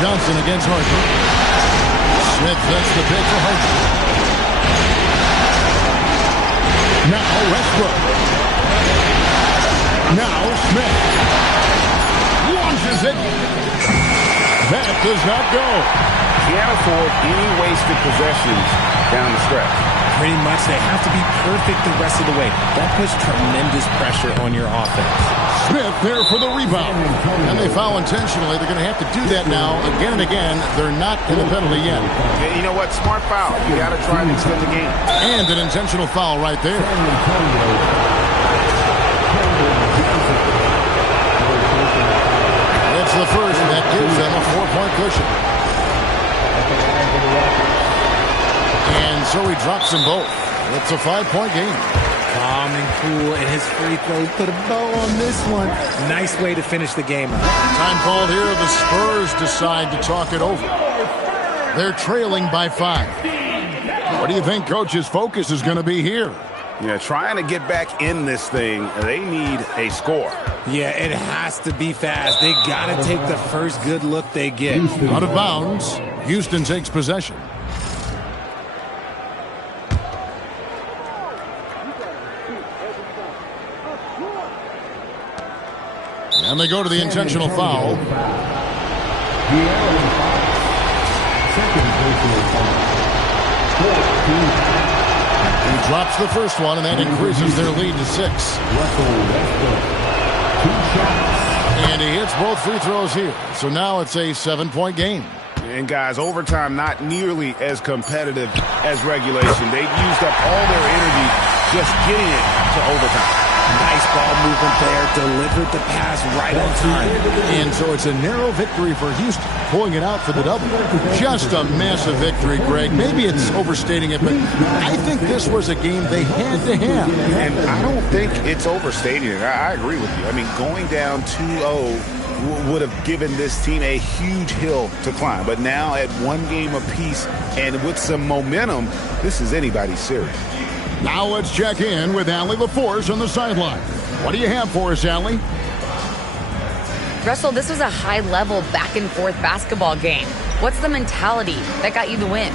Johnson against Harden. Smith sets the pick for Harden. Now Westbrook. Now Smith. Launches it. That does not go. Can't afford any wasted possessions down the stretch. Pretty much, they have to be perfect the rest of the way. That puts tremendous pressure on your offense. Smith there for the rebound. And they foul intentionally. They're going to have to do that now again and again. They're not in the penalty yet. Yeah, you know what? Smart foul. You got to try to extend the game. And an intentional foul right there. It's the first that gives them a 4-point cushion. And so he drops them both. It's a 5-point game. Calm and cool, and his free throw put a bow on this one. Nice way to finish the game out. Time called here. The Spurs decide to talk it over. They're trailing by 5. What do you think Coach's focus is going to be here? Yeah, trying to get back in this thing, they need a score. Yeah, it has to be fast. They got to take the first good look they get. Out of bounds. Houston takes possession. And they go to the intentional foul. He drops the first one, and that increases their lead to 6. And he hits both free throws here. So now it's a 7-point game. And guys, overtime not nearly as competitive as regulation. They used up all their energy just getting it to overtime. Nice ball movement there. Delivered the pass right on time. And so it's a narrow victory for Houston, pulling it out for the double. Just a massive victory, Greg. Maybe it's overstating it, but I think this was a game they had to have. And I don't think it's overstating it. I agree with you. I mean, going down 2-0 would have given this team a huge hill to climb. But now at 1 game apiece and with some momentum, this is anybody's series. Now let's check in with Allie LaForce on the sideline. What do you have for us, Allie? Russell, this was a high-level back-and-forth basketball game. What's the mentality that got you the win?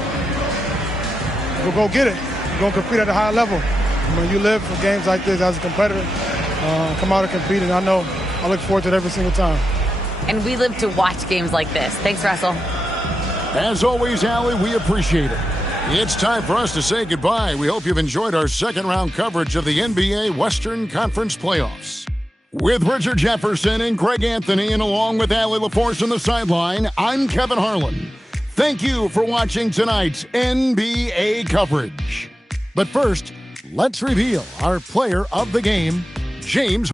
We'll go get it. We're going to compete at a high level. When you live for games like this as a competitor, come out and compete, and I know I look forward to it every single time. And we live to watch games like this. Thanks, Russell. As always, Allie, we appreciate it. It's time for us to say goodbye. We hope you've enjoyed our second-round coverage of the NBA Western Conference Playoffs. With Richard Jefferson and Greg Anthony, and along with Allie LaForce on the sideline, I'm Kevin Harlan. Thank you for watching tonight's NBA coverage. But first, let's reveal our player of the game, James